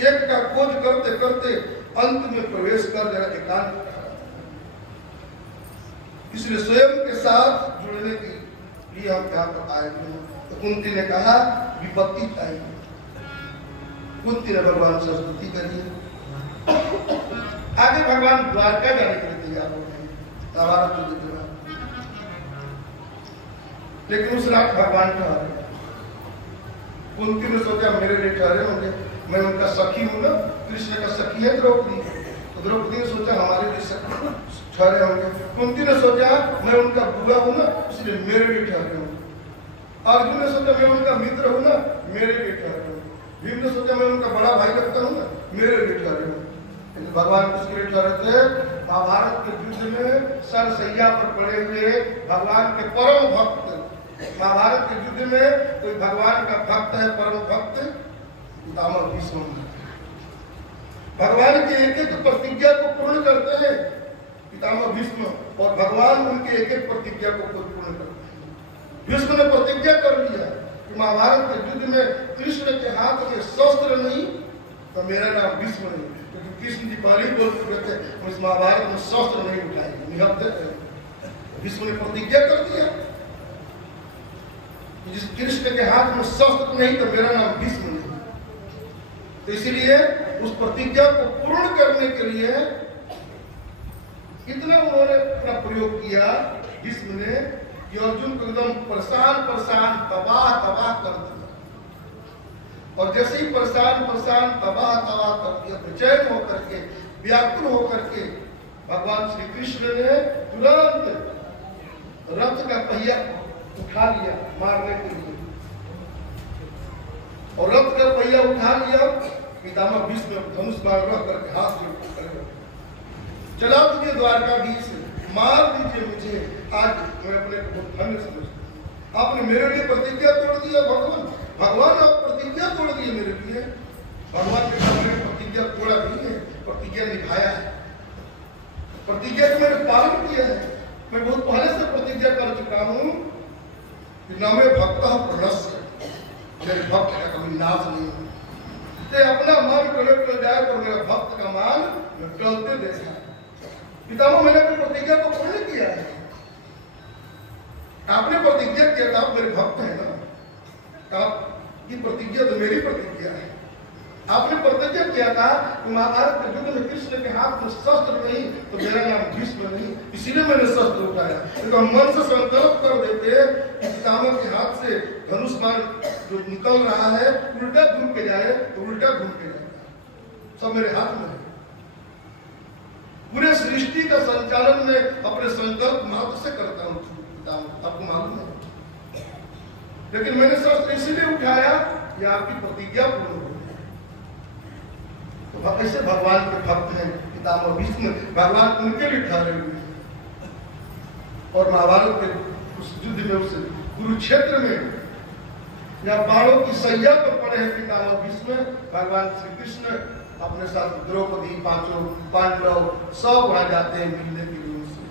एक का खोज करते करते अंत में प्रवेश कर जाना एकांत। इसलिए स्वयं के साथ जुड़ने के लिए हम क्या बताए हैं। तो कुंती ने कहा विपत्ति चाहिए, कुंती ने भगवान से स्तुति करिए। आगे भगवान द्वारका जाने के लिए तैयार हो गए, लेकिन उस रात भगवान ठहरे। कुंती ने सोचा मेरे लिए ठहरे होंगे, मैं उनका सखी हूं ना, कृष्ण का सखी है द्रौपदी, तो द्रौपदी ने सोचा हमारे लिए सखी ठहरे होंगे। कुंती ने सोचा मैं उनका बुआ हूं ना, इसलिए मेरे लिए ठहरे होंगे। अर्जुन ने सोचा मैं उनका मित्र हूं ना, मेरे लिए ठहरे होंगे। भीम ने सोचा मैं उनका बड़ा भाई लगता हूं ना, मेरे लिए ठहरे होंगे। लेकिन भगवान किसके लिए ठहरे थे? महाभारत के युद्ध में सरसैया पर पड़े हुए भगवान के परम भक्त। महाभारत के युद्ध में कोई भगवान का भक्त है, परम भक्त पितामह भीष्म। भगवान की एक एक प्रतिज्ञा को पूर्ण करते हैं पितामह भीष्म, और भगवान उनके एक एक प्रतिज्ञा को पूर्ण करते हैं। भीष्म ने प्रतिज्ञा कर लिया कि महाभारत के युद्ध में कृष्ण के हाथ में शस्त्र नहीं तो मेरा नाम भीष्म नहीं, क्योंकि कृष्ण जी पहले बोल चुके थे हम इस महाभारत में शस्त्र नहीं उठाएंगे, निहत्थे। भीष्म ने प्रतिज्ञा कर दिया जिस कृष्ण के हाथ में शस्त्र नहीं तो मेरा नाम भीष्म नहीं। तो इसीलिए उस प्रतिज्ञा को पूर्ण करने के लिए इतना उन्होंने अपना प्रयोग किया भीष्म ने कि अर्जुन को एकदम परेशान तबाह कर दिया। और जैसे ही परेशान तबाह कर दिया, बेचैन होकर के, व्याकुल होकर के भगवान श्री कृष्ण ने तुरंत रथ का पहिया उठा लिया मारने के लिए, और रथ का पहिया उठा लिया। पितामह भीष्म धनुष बाण रख करके हाथ में पकड़ चला दीजिए द्वारकाधीश, मार दीजिए मुझे, आज मैं अपने को धन्य समझता। आपने मेरे लिए प्रतिज्ञा तोड़ दिया भगवान आप प्रतिज्ञा तोड़ दिए मेरे लिए। भगवान के सामने प्रतिज्ञा तोड़ा नहीं है, प्रतिज्ञा निभाया है, प्रतिज्ञा को मैंने पालन किया है। मैं बहुत पहले से प्रतिज्ञा कर चुका हूं कि न मैं भक्त प्रणस्य, मेरे भक्त का कभी नाश नहीं हो, अपना मान टल जाए पर मेरा भक्त का मान मैं टलते देखा। पितामह मैंने अपनी प्रतिज्ञा को पूर्ण किया है। आपने प्रतिज्ञा किया था, आप मेरे भक्त हैं ना, आप ये प्रतिज्ञा तो मेरी प्रतिज्ञा है। आपने प्रतिज्ञा किया था कि महाभारत के युद्ध में कृष्ण के हाथ में शस्त्र नहीं तो मेरा नाम भीष्म नहीं, इसीलिए मैंने शस्त्र उठाया। तो मन से संकल्प कर देते कि पितामह के हाथ से धनुष बाण जो निकल रहा है उल्टा घूम के जाए तो उल्टा घूम के जाए, सब मेरे हाथ में है। पूरे सृष्टि का संचालन में अपने संकल्प मात्र से करता हूं पितामह, आपको मालूम है। लेकिन मैंने शस्त्र इसीलिए उठाया कि आपकी प्रतिज्ञा पूर्ण हो। तो ऐसे भगवान के भक्त हैं पितामह भीष्म, भगवान उनके लिए ठहरे हुए। और महाभारत के उस युद्ध में, उस कुरुक्षेत्र में या बाणों की सैया पर पड़े हैं पितामह भीष्म, भगवान श्री कृष्ण अपने साथ द्रौपदी, पांचों पांडव सब वहां जाते हैं मिलने के लिए उनसे।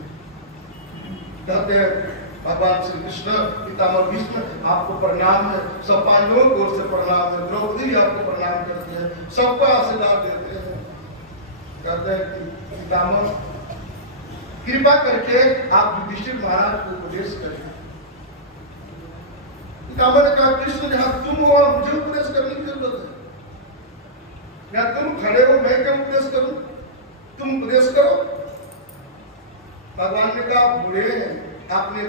कहते हैं भगवान श्री कृष्ण पितामह भीष्म आपको प्रणाम है, सब पांडवों की ओर से प्रणाम है, द्रौपदी भी आपको प्रणाम करती है, सबको आशीर्वाद देते हैं। कहते हैं कि पितामह कृपा करके आप युधिष्ठिर महाराज को उपदेश करें। पितामह ने कहा कृष्ण जहां तुम हो मुझे उपदेश करने की जरूरत है, या तुम खड़े हो मैं क्या उपदेश करूं, तुम उपदेश करो। भगवान ने कहा बूढ़े हैं, आपने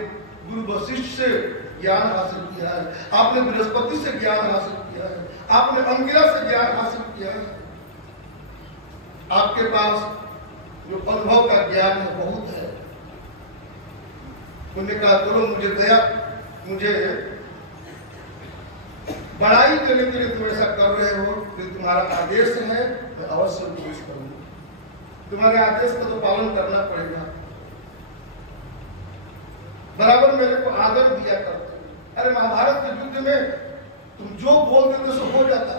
गुरु वशिष्ठ से ज्ञान हासिल किया है, आपने बृहस्पति से ज्ञान हासिल किया है, आपने अंगिरा से ज्ञान हासिल किया है, आपके पास जो अनुभव का ज्ञान है बहुत है। उन्होंने कहा गुरु मुझे दया, मुझे बड़ाई करने के लिए तुम ऐसा कर रहे हो, तो तुम्हारा आदेश है मैं अवश्य उपदेश करूंगा, तुम्हारे आदेश का तो पालन करना पड़ेगा। बराबर मेरे को आदर दिया करते। अरे महाभारत के युद्ध में तुम जो बोल देते सो हो जाता,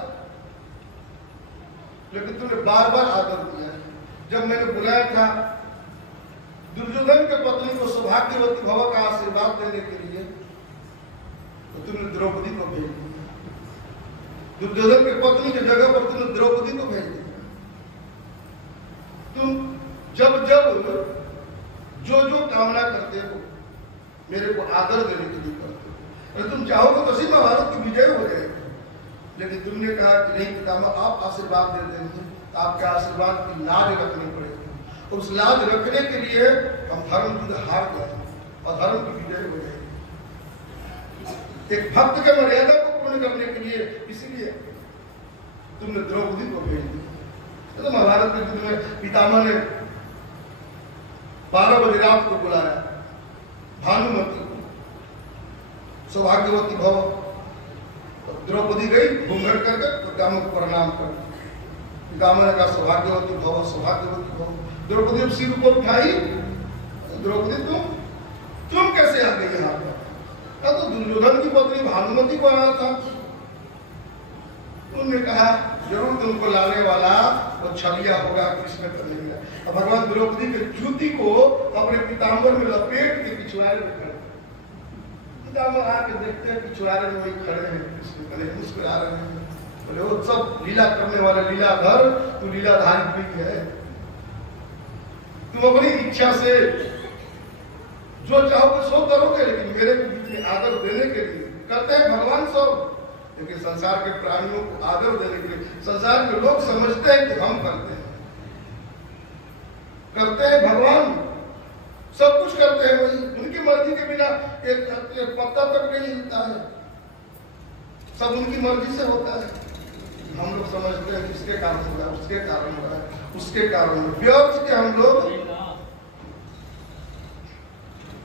लेकिन तुमने बार बार आदर दिया। जब मैंने बुलाया था दुर्योधन के पत्नी को सौभाग्यवती भव का आशीर्वाद देने के लिए, तो तुमने द्रौपदी को भेज दिया। दुर्योधन की पत्नी की जगह पर तुमने द्रौपदी को भेज दिया। तुम जब जब जो जो कामना करते हो मेरे को आदर देने के लिए करते हो। अरे तुम चाहोगे तो सही महाभारत की विजय हो जाएगी, लेकिन तुमने कहा कि नहीं पितामह आप आशीर्वाद दे देंगे, आपके आशीर्वाद की लाज रखनी पड़ेगी। उस लाज रखने के लिए हम धर्म युद्ध हार गए और धर्म की विजय हो जाएगी। एक भक्त के मर्यादा को पूर्ण करने के लिए इसलिए तुमने द्रौपदी को भेज दिया। तो महाभारत के युद्ध में पितामह ने 12 बजे रात को बुलाया भानुमती को, सौभाग्यवती भव। तो द्रौपदी गई घूंघट करके पितामह को प्रणाम कर। पितामह ने कहा सौभाग्यवती भव, सौभाग्यवती भव। द्रौपदी ने सिर को उठाई, द्रौपदी तुम कैसे आ गई यहाँ पर? तो दुर्योधन की पत्नी भानुमती को आना था। उन्होंने कहा जरूर तुमको लाने वाला वो छलिया होगा, कृष्ण करेगा। अब भगवान द्रौपदी के जूती को अपने पिताम्बर में लपेट के पिछवाड़े में खड़े। पिताम्बर आके देखते हैं पिछवाड़े में वही खड़े हैं, कृष्ण करे मुस्कुरा रहे हैं। बोले वो सब लीला करने वाले लीलाधर, तू लीलाधारी भी है। तुम अपनी इच्छा से जो चाहोगे सो करोगे, लेकिन मेरे को बीच में आदर देने के लिए करते हैं भगवान सब। लेकिन संसार के प्राणियों को आदर देने के लिए संसार के लोग समझते हैं कि हम करते हैं भगवान सब कुछ करते हैं, वही उनकी मर्जी के बिना एक पत्ता तक नहीं हिलता है, सब उनकी मर्जी से होता है। हम लोग समझते हैं किसके कारण हो रहा है, उसके कारण हो रहा है, उसके कारण व्यर्थ के हम लोग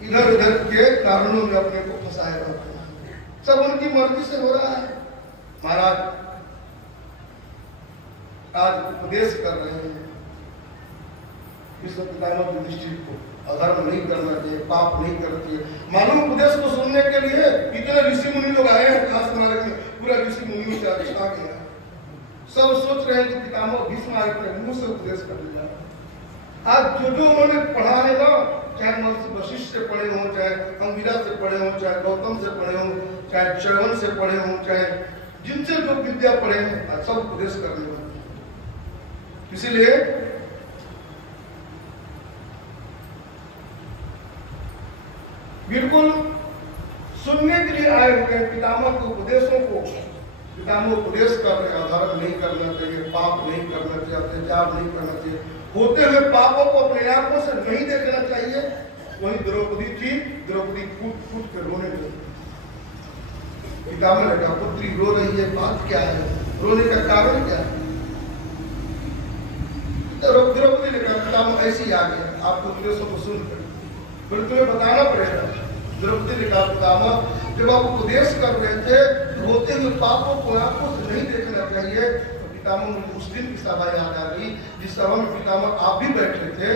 इधर उधर के कारणों में अपने को फंसाए रहते हैं। सब उनकी मर्जी से हो रहा है। महाराज आज उपदेश कर रहे हैं कृष्ण पितामह युधिष्ठिर को, अधर्म नहीं करना चाहिए, पाप नहीं करना चाहिए। मालूम उपदेश को सुनने के लिए इतने ऋषि मुनि लोग आए हैं, खास मार्ग में पूरा ऋषि मुनियों से अधिष्ठा गया। सब सोच रहे हैं कि पितामह भीष्म अपने मुंह से उपदेश कर लिया। आज जो जो उन्होंने पढ़ा है ना, चाहे महर्षि वशिष्ठ से पढ़े हों, चाहे अंगिरा से पढ़े हों, चाहे गौतम से पढ़े हों, चाहे च्यवन से पढ़े हों, चाहे जिनसे जो विद्या पढ़े हैं, सब उपदेश करने वाले। इसीलिए बिल्कुल सुनने के लिए आए हुए पितामह के उपदेशों को। पितामह उपदेश कर रहे हैं अधर्म नहीं करना चाहिए, पाप नहीं करना चाहिए, अत्याचार नहीं करना चाहिए, होते हुए पापों को अपने आंखों से नहीं देखना चाहिए। वही द्रौपदी थी, द्रौपदी फूट फूट के रोने लगी। पितामह ने कहा पुत्री रो रही है, बात क्या है, रोने का कारण क्या है? द्रौपदी ने कहा पितामह ऐसी आ गया, आपको उपदेशों को सुनकर फिर तुम्हें बताना पड़ेगा। द्रौपदी ने कहा पितामह जब आप उपदेश कर रहे थे तो होते हुए पापों को आंखों से नहीं देखना चाहिए। तो पितामह मुझे उस दिन की सभा याद आ गई जिस सभा में पितामह आप भी बैठे थे।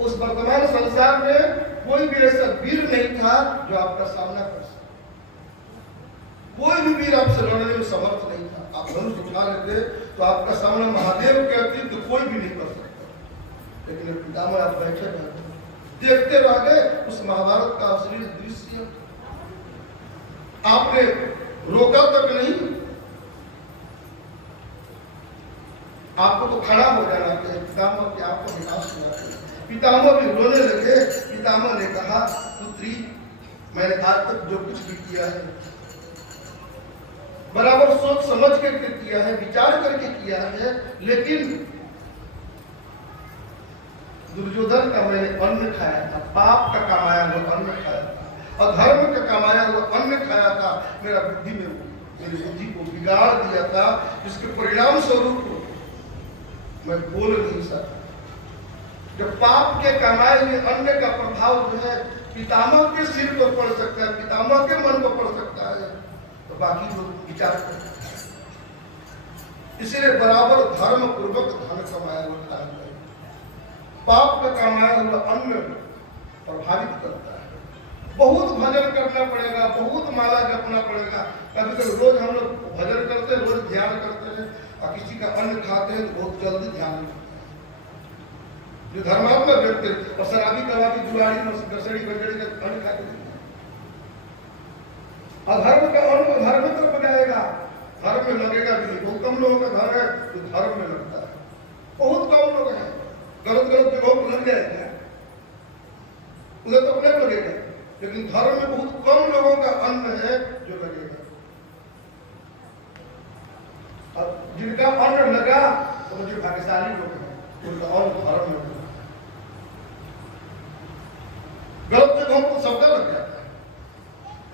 उस वर्तमान संसार में कोई भी ऐसा वीर नहीं था जो आपका सामना कर सके। कोई भी वीर आपसे लड़ने में समर्थ नहीं था। आप धनुष उठा लेते तो आपका सामना महादेव के अतिरिक्त तो कोई भी नहीं कर सकता। लेकिन पितामह आप बैठे रहते देखते रह गए उस महाभारत का अश्लील दृश्य। आपने रोका तक नहीं, आपको तो खड़ा हो जाना चाहिए। पितामह के आपको विनाश करना चाहिए। पितामह भी रोने लगे। पितामह ने कहा, पुत्री, मैंने आज तक जो कुछ भी किया है बराबर सोच समझ करके किया है, विचार करके किया है, लेकिन दुर्योधन का मैंने अन्न खाया था, पाप का कमाया हुआ अन्न खाया था, अधर्म का कमाया हुआ अन्न खाया था। मेरी बुद्धि को बिगाड़ दिया था, जिसके परिणाम स्वरूप मैं बोल नहीं सकता। जब पाप के कमाए हुए अन्न का प्रभाव जो है पितामह के सिर पर पड़ सकता है, पितामह के मन पर पड़ सकता है, तो बाकी लोग विचार करते हैं। इसलिए बराबर धर्म पूर्वक धन कमाया हुआ खाना चाहिए। पाप का कमाया हुआ अन्न प्रभावित करता है। बहुत भजन करना पड़ेगा, बहुत माला जपना पड़ेगा। कभी कभी रोज हम लोग भजन करते हैं, रोज ध्यान करते हैं, और किसी का अन्न खाते हैं तो बहुत जल्दी ध्यान नहीं। जो धर्मात्मा व्यक्ति और शराबी कबाबी जुआरी नसड़ी गंजड़ी का अन्न खाते हैं, अधर्म का अन्न धर्म में तरफ जाएगा, धर्म में लगेगा भी नहीं। बहुत कम लोगों का घर है जो धर्म में लगता है, बहुत कम लोग हैं। गलत गलत जगहों पर लग जाएगा, उधर तो अपने लगेगा, लेकिन धर्म में बहुत कम लोगों का अन्न है जो लगेगा। और जिनका अन्न लगा तो जो भाग्यशाली लोग हैं, उनका अन्न धर्म में लगा। गलत जगहों को सबका लग जाता है।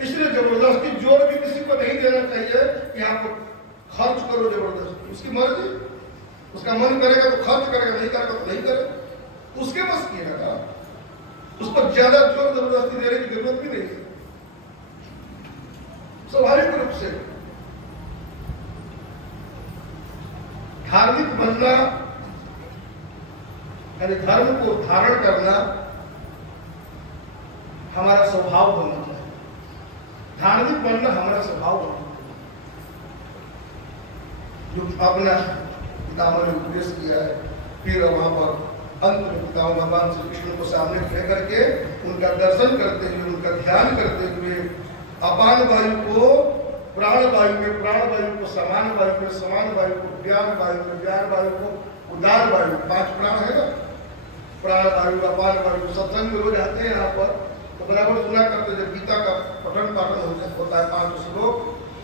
इसलिए जबरदस्ती जोर भी किसी को नहीं देना चाहिए कि आपको खर्च करो जबरदस्ती। उसकी मर्जी, उसका मन करेगा तो खर्च करेगा, नहीं करेगा तो नहीं करेगा, उसके बस की है ना। उस पर ज्यादा जोर जबरदस्ती देने की जरूरत भी नहीं है। स्वाभाविक रूप से धार्मिक बनना यानी धर्म को धारण करना हमारा स्वभाव बनना चाहिए। धार्मिक बनना हमारा स्वभाव बनना चाहिए। जो अपना पितामह ने उपदेश किया है, फिर वहां पर अंत में पितामह भगवान श्री कृष्ण को सामने खड़े करके उनका दर्शन करते हुए, उनका ध्यान करते हुए अपान वायु को प्राण वायु में, प्राण वायु को समान वायु में, समान वायु को ज्ञान वायु में, ज्ञान वायु को उदार वायु, 5 प्राण है ना, प्राण वायु, अपान वायु। सत्संग में लोग आते हैं यहाँ पर तो बराबर सुना करते, जब गीता का पठन पाठन होता है 5 श्लोक,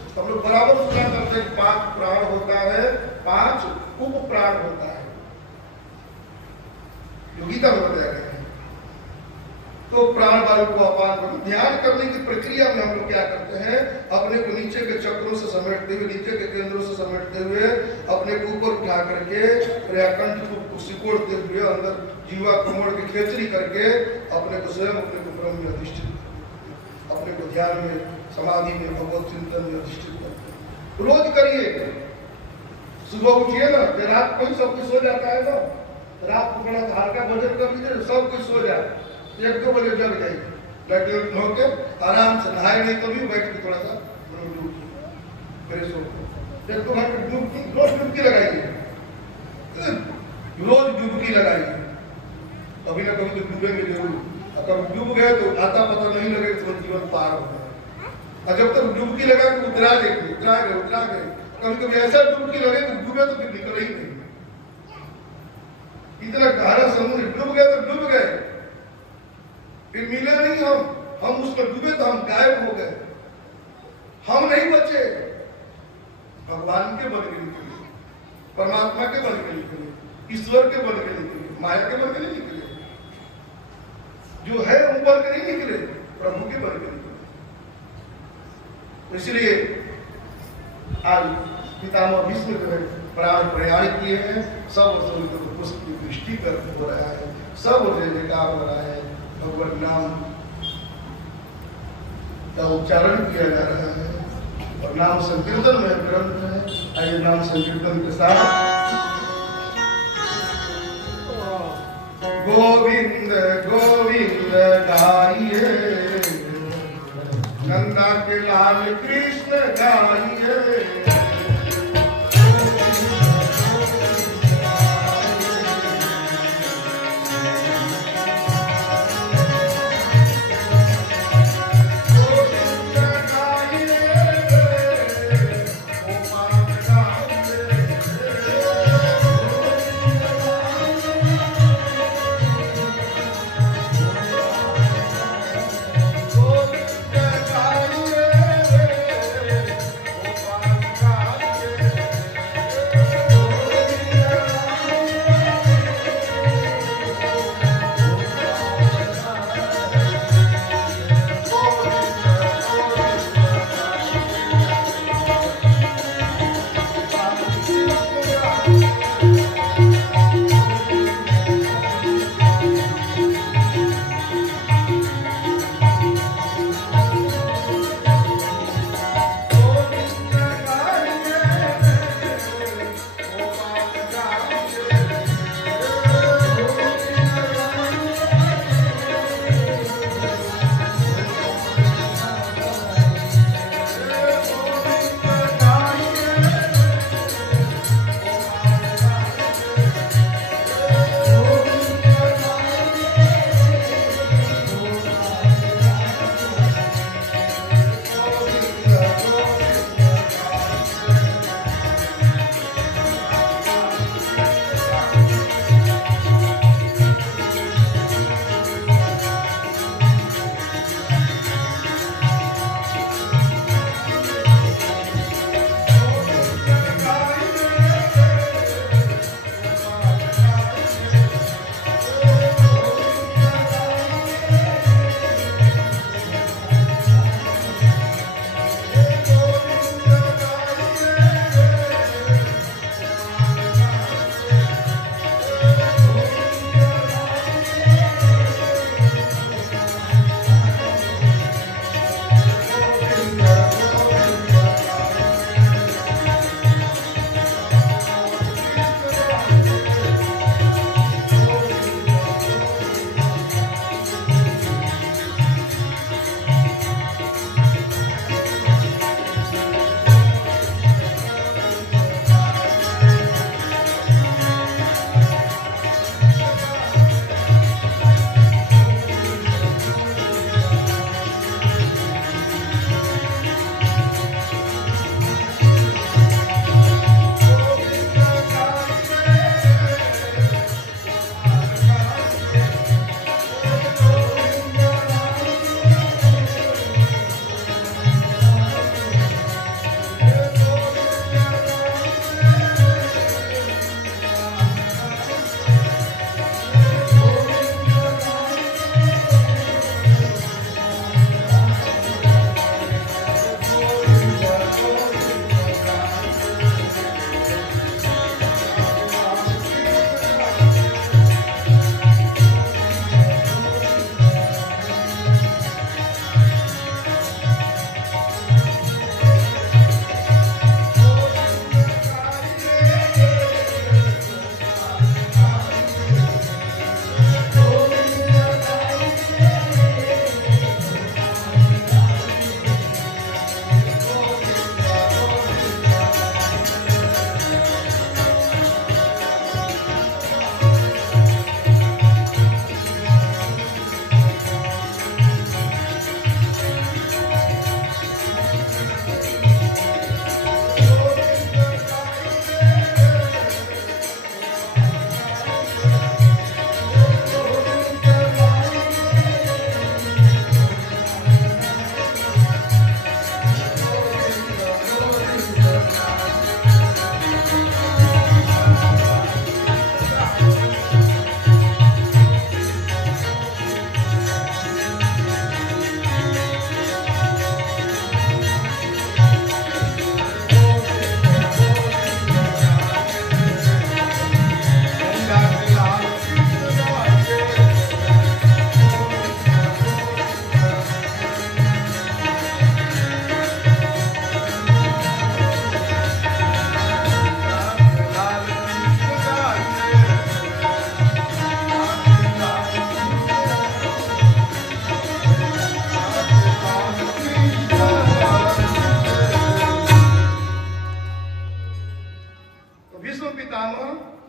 तो हम लोग बराबर सुना करते हैं 5 प्राण होता है, 5 उप प्राण होता है, जो गीता में बताया गया है। तो प्राण वायु को अपान वायु ध्यान करने की प्रक्रिया में हम लोग क्या करते हैं, अपने को नीचे के चक्रों से समेटते हुए, नीचे के केंद्रों से समेटते हुए अपने को ऊपर उठा करके कंठ को सिकोड़ते हुए अंदर जीवा कुमड़ की खेचरी करके अपने को स्वयं अपने को ब्रह्म में अधिष्ठित, अपने को ध्यान में, समाधि में, भगवत चिंतन में अधिष्ठित करते। रोज करिए। सुबह उठिए ना, रात को ही सब कुछ सो जाता है ना, रात को बड़ा हल्का भोजन कर लीजिए, सब कुछ सो जाए, 1-2 बजे जग जाइए, लाइट होके आराम से नहाए नहीं तो भी बैठ के थोड़ा सा फ्रेश हो, 1-2 घंटे डुबकी, रोज डुबकी लगाइए, रोज डुबकी लगाइए। कभी ना कभी तो डूबेंगे जरूर, और कभी डूब गए तो आता पता नहीं लगे तो जीवन पार हो गया। और जब तक डुबकी लगा तो उतरा गए। कभी कभी ऐसा डुबकी लगे तो डूबे तो फिर निकल ही नहीं। इतना गहरा समुद्र, डूब गए तो डूब गए, फिर मिले नहीं हम उसमें डूबे तो हम गायब हो गए, हम नहीं बचे। भगवान के बन के निकले, परमात्मा के बन के निकले, ईश्वर के बन के निकले, माया के बन के नहीं निकले, जो है वो बन के नहीं निकले, प्रभु के बन के निकले। इसलिए आज पितामह भीष्म जो है प्राण प्रयाण किए हैं, सब पुष्प की दृष्टि कर हो रहा है, सब जयकार हो रहा है, भगवत नाम का उच्चारण किया जा रहा है और नाम संकीर्तन में ग्रंथ है। आइए नाम संकीर्तन के साथ गोविंद गोविंद गाइए, नंदा के लाल कृष्ण गाइए।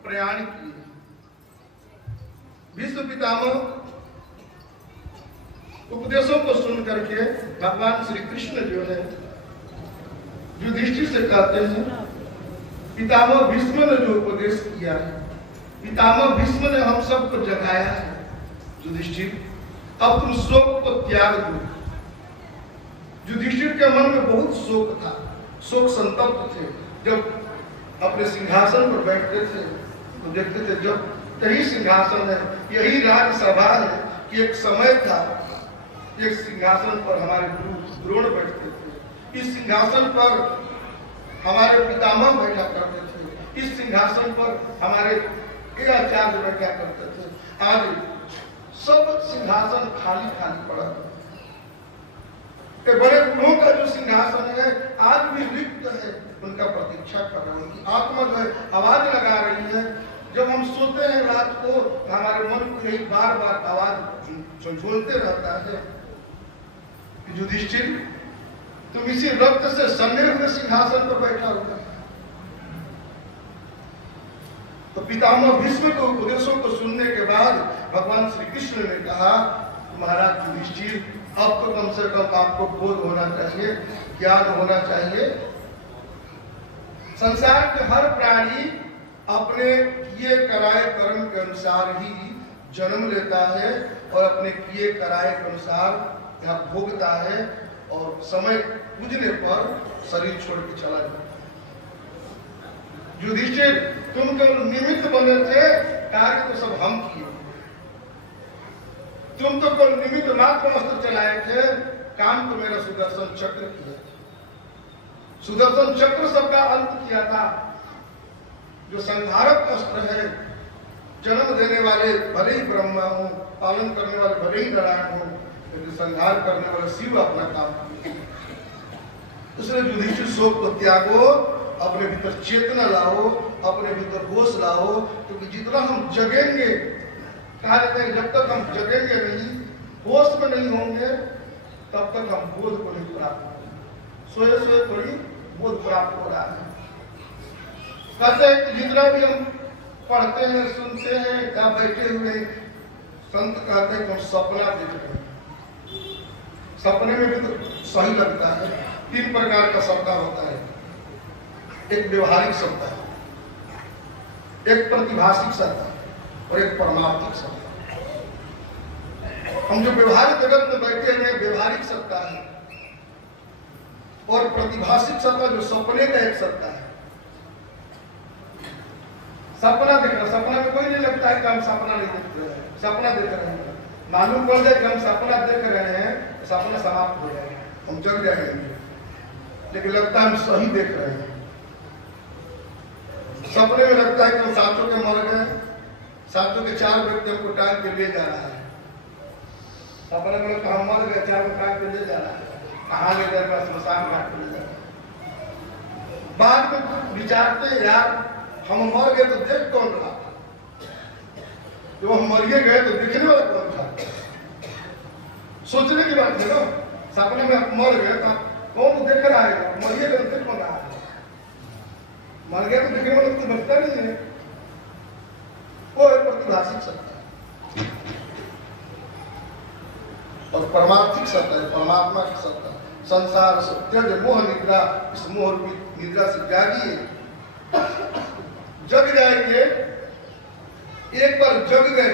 प्रयाण किए। विश्व पितामह उपदेशों को सुन करके भगवान श्री कृष्ण जो है युधिष्ठिर से कहते हैं, पितामह भीष्म ने जो उपदेश किया है, पितामह भीष्म ने हम सबको जगाया है। युधिष्ठिर, अब तुम शोक को त्याग दो। युधिष्ठिर के मन में बहुत शोक था, शोक संतप्त थे। जब अपने सिंहासन पर बैठते थे तो देखते थे जब यही सिंहासन है, यही राज्यसभा है कि एक समय था एक सिंहासन पर हमारे गुरु द्रोण बैठते थे, इस सिंहासन पर हमारे पितामह बैठा करते थे, इस सिंहासन पर हमारे आचार्य बैठा करते थे। आज सब सिंहासन खाली खाली पड़ा है। बड़े बूढ़ों का जो सिंहासन है आज भी रिक्त है, उनका प्रतीक्षा कर रहा है। उनकी आत्मा जो है आवाज लगा रही है। जब हम सोते हैं रात को हमारे मन को यही बार बार आवाज झोलते रहता है, युधिष्ठिर तुम इसी रक्त से सने हुए सिंहासन पर बैठा होगा। तो पितामह भीष्म के उपदेशों को सुनने के बाद भगवान श्री कृष्ण ने कहा, महाराज युधिष्ठिर, अब तो कम से कम आपको बोध होना चाहिए, ज्ञान होना चाहिए। संसार के हर प्राणी अपने किए कराए कर्म के अनुसार ही जन्म लेता है और अपने किए कराए के अनुसार यहाँ भोगता है और समय पूजने पर शरीर छोड़ के चला जाता है। युधिष्ठिर, तुम केवल निमित्त बने थे, कार्य तो सब हम किए। तुम तो केवल निमित्त मात्र अस्त्र चलाए थे, काम तो मेरा सुदर्शन चक्र किया। सुदर्शन चक्र सबका अंत किया था। जो संहारक अस्त्र है, जन्म देने वाले भले ही ब्रह्मा हो, पालन करने वाले भले ही नारायण हो, लेकिन संहार करने वाले शिव अपना काम किए। इसलिए युधिष्ठिर शोक को त्यागो, अपने भीतर चेतना लाओ, अपने भीतर होश लाओ, क्योंकि जितना हम जगेंगे, कहा जाता है जब तक हम जगेंगे नहीं, होश में नहीं होंगे, तब तक हम बोध को नहीं प्राप्त होंगे। सोए सोए थोड़ी बोध प्राप्त हो रहा है। कहते हैं कि जितना भी हम पढ़ते हैं, सुनते हैं, क्या बैठे हुए संत कहते हैं कि हम सपना देख रहे हैं। सपने में भी तो सही लगता है। 3 प्रकार का सपना होता है। एक व्यवहारिक सपना, एक प्रतिभाषिक सपना और एक परमार्थिक सपना। हम जो व्यवहारिक जगत में बैठे हुए व्यवहारिक सत्ता है और प्रतिभाषिक सत्ता जो सपने का एक सत्ता है। सपना देखना, सपना में कोई नहीं लगता है कि हम सपना नहीं देख रहे हैं, सपना देख रहे हैं। मालूम पड़ जाए कि हम सपना देख रहे हैं, सपना समाप्त हो जाएगा, हम जग जाएंगे, लेकिन लगता है हम सही देख रहे हैं। सपने में लगता है कि हम सातों के मर गए, सातों के 4 व्यक्ति हमको टांग के ले जा रहा है। सपने में लगता हम मर गए, 4 को टांग के ले जा रहा है, कहाँ ले जाएगा? श्मशान घाट पे ले जाएगा। बाद में विचारते यार हम मर गए तो देख कौन रहा? जब हम मरिए गए तो देखने वाला कौन था? सोचने की बात है ना। सपने में आप मर गए तो कौन देख रहा है? मरिए गए तो देख कौन रहा है? मर गया तो देखने वाला तो बचता नहीं है। वो है प्रतिभाषिक सत्ता और परमार्थिक सत्ता है, परमात्मा की सत्ता। संसार सत्य मोह निद्रा, इस मोह रूपी निद्रा से जागिए, जग जाएंगे। एक बार जग गए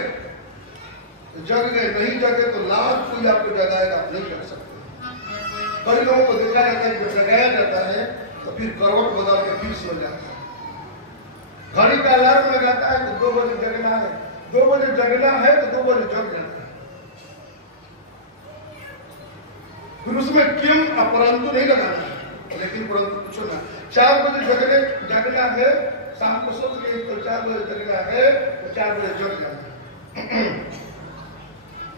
तो जग गए, नहीं जगे तो लाख कोई आपको जगाएगा, आप नहीं जग सकते। कई लोगों को देखा जाता है कि जगाया जाता है तो फिर करवट बदल के फिर सो जाता है। घड़ी का अलार्म लगाता है तो 2 बजे जगना है, 2 बजे जगना है तो 2 बजे जग जाता है। फिर उसमें किम अपरंतु नहीं लगाना है, लेकिन परंतु कुछ ना। 4 बजे जगना है, शाम को सोच लिए तो 4 बजे जगना है तो 4 बजे जग जाना है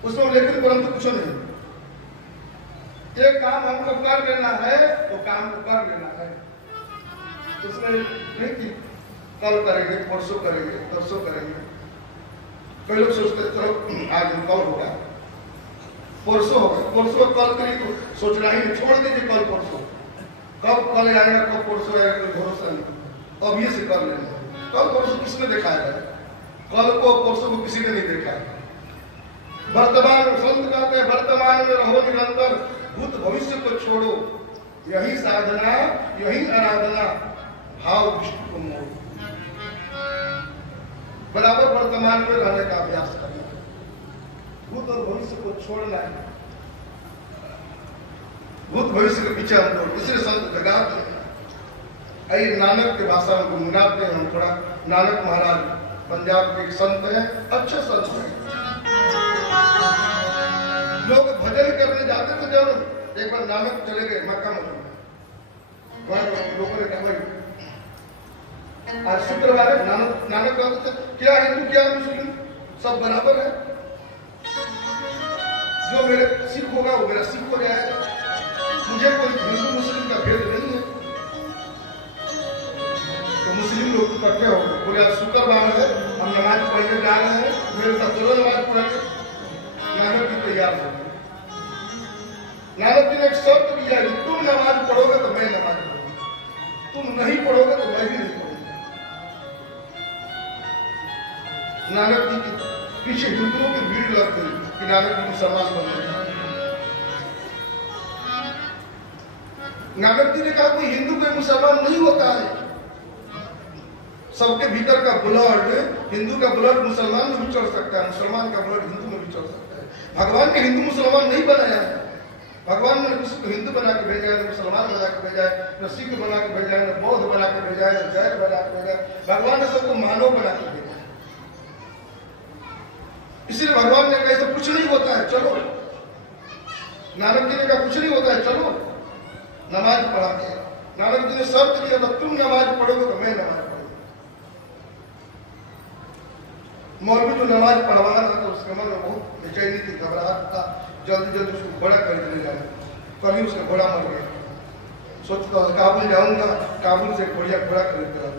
उसमें, लेकिन परंतु कुछ नहीं। एक काम हमको कर लेना है तो काम को कर लेना है, उसमें नहीं कि कल करेंगे, परसों करेंगे, परसों करेंगे। कई लोग सोचते चलो आज कल होगा, परसों होगा, परसों कल करेंगे तो सोचना ही नहीं, छोड़ दीजिए कल परसों। कब कल आएगा, कब परसों आएगा, कोई भरोसा नहीं, अब ये से कर लेना। कल परसों किसने देखा है? कल को परसों को किसी ने नहीं देखा है। वर्तमान में संत कहते हैं वर्तमान में रहो निरंतर, भूत भविष्य को छोड़ो, यही साधना यही आराधना, भाव विष्णु को मोड़। बराबर वर्तमान में रहने का अभ्यास करना, भूत और भविष्य को छोड़ना है। भूत भविष्य के पीछे हम लोग इसलिए संत जगाते हैं। आइए नानक के भाषा में गुनगुनाते हैं हम थोड़ा। नानक महाराज पंजाब के एक संत हैं, अच्छे संत हैं। लोग भजन करने जाते थे जब, एक बार नानक चले गए मक्का मदीना, लोगों ने कहा भाई आज शुक्रवार है, नानक कहते थे क्या हिंदू क्या मुस्लिम सब बराबर है, जो मेरे सिख होगा वो मेरा सिख हो जाएगा, मुझे कोई हिंदू मुस्लिम का भेद नहीं है। तो मुस्लिम लोग इकट्ठे हो गए, बोले आज शुक्रवार है, हम नमाज पढ़ने जा रहे हैं, मेरे साथ चलो नमाज पढ़ेंगे। नानक जी तैयार हो गए। नानक जी ने एक शर्त दिया कि तुम नमाज पढ़ोगे तो मैं नमाज पढ़ूंगा, तुम नहीं पढ़ोगे तो मैं भी नहीं पढ़ूंगा। नानक जी के पीछे हिंदुओं की भीड़ लग गई कि नानक जी मुसलमान बन गए। नानक जी ने कहा कोई हिंदू कोई मुसलमान नहीं होता है, सबके भीतर का ब्लड, हिंदू का ब्लड मुसलमान में भी चढ़ सकता है, मुसलमान का ब्लड हिंदू में भी चढ़ सकता है। भगवान ने हिंदू मुसलमान नहीं बनाया है, भगवान ने किसी को हिंदू बना के भेजा है, न मुसलमान बना के भेजा है, न सिख बना के भेजा है, न बौद्ध बना के भेजा है, न जैन बना के भेजा है। भगवान ने सबको मानव बना के भेजा है। इसलिए भगवान ने कहा कुछ नहीं होता है चलो, नानक जी ने कहा कुछ नहीं होता है चलो नमाज पढ़ा के। नानक जी ने शर्त दिया था तुम नमाज पढ़ोगे तो मैं नमाज पढ़ूंगा। मौलवी जो नमाज पढ़वा रहा था उसके मन में बहुत बेचैनी थी, घबराहट था, जल्दी जल्दी उसको घोड़ा खरीद ले जाना। कल ही उसका घोड़ा मर गया, सोचता काबुल जाऊंगा, काबुल से घोड़ा खरीद कर।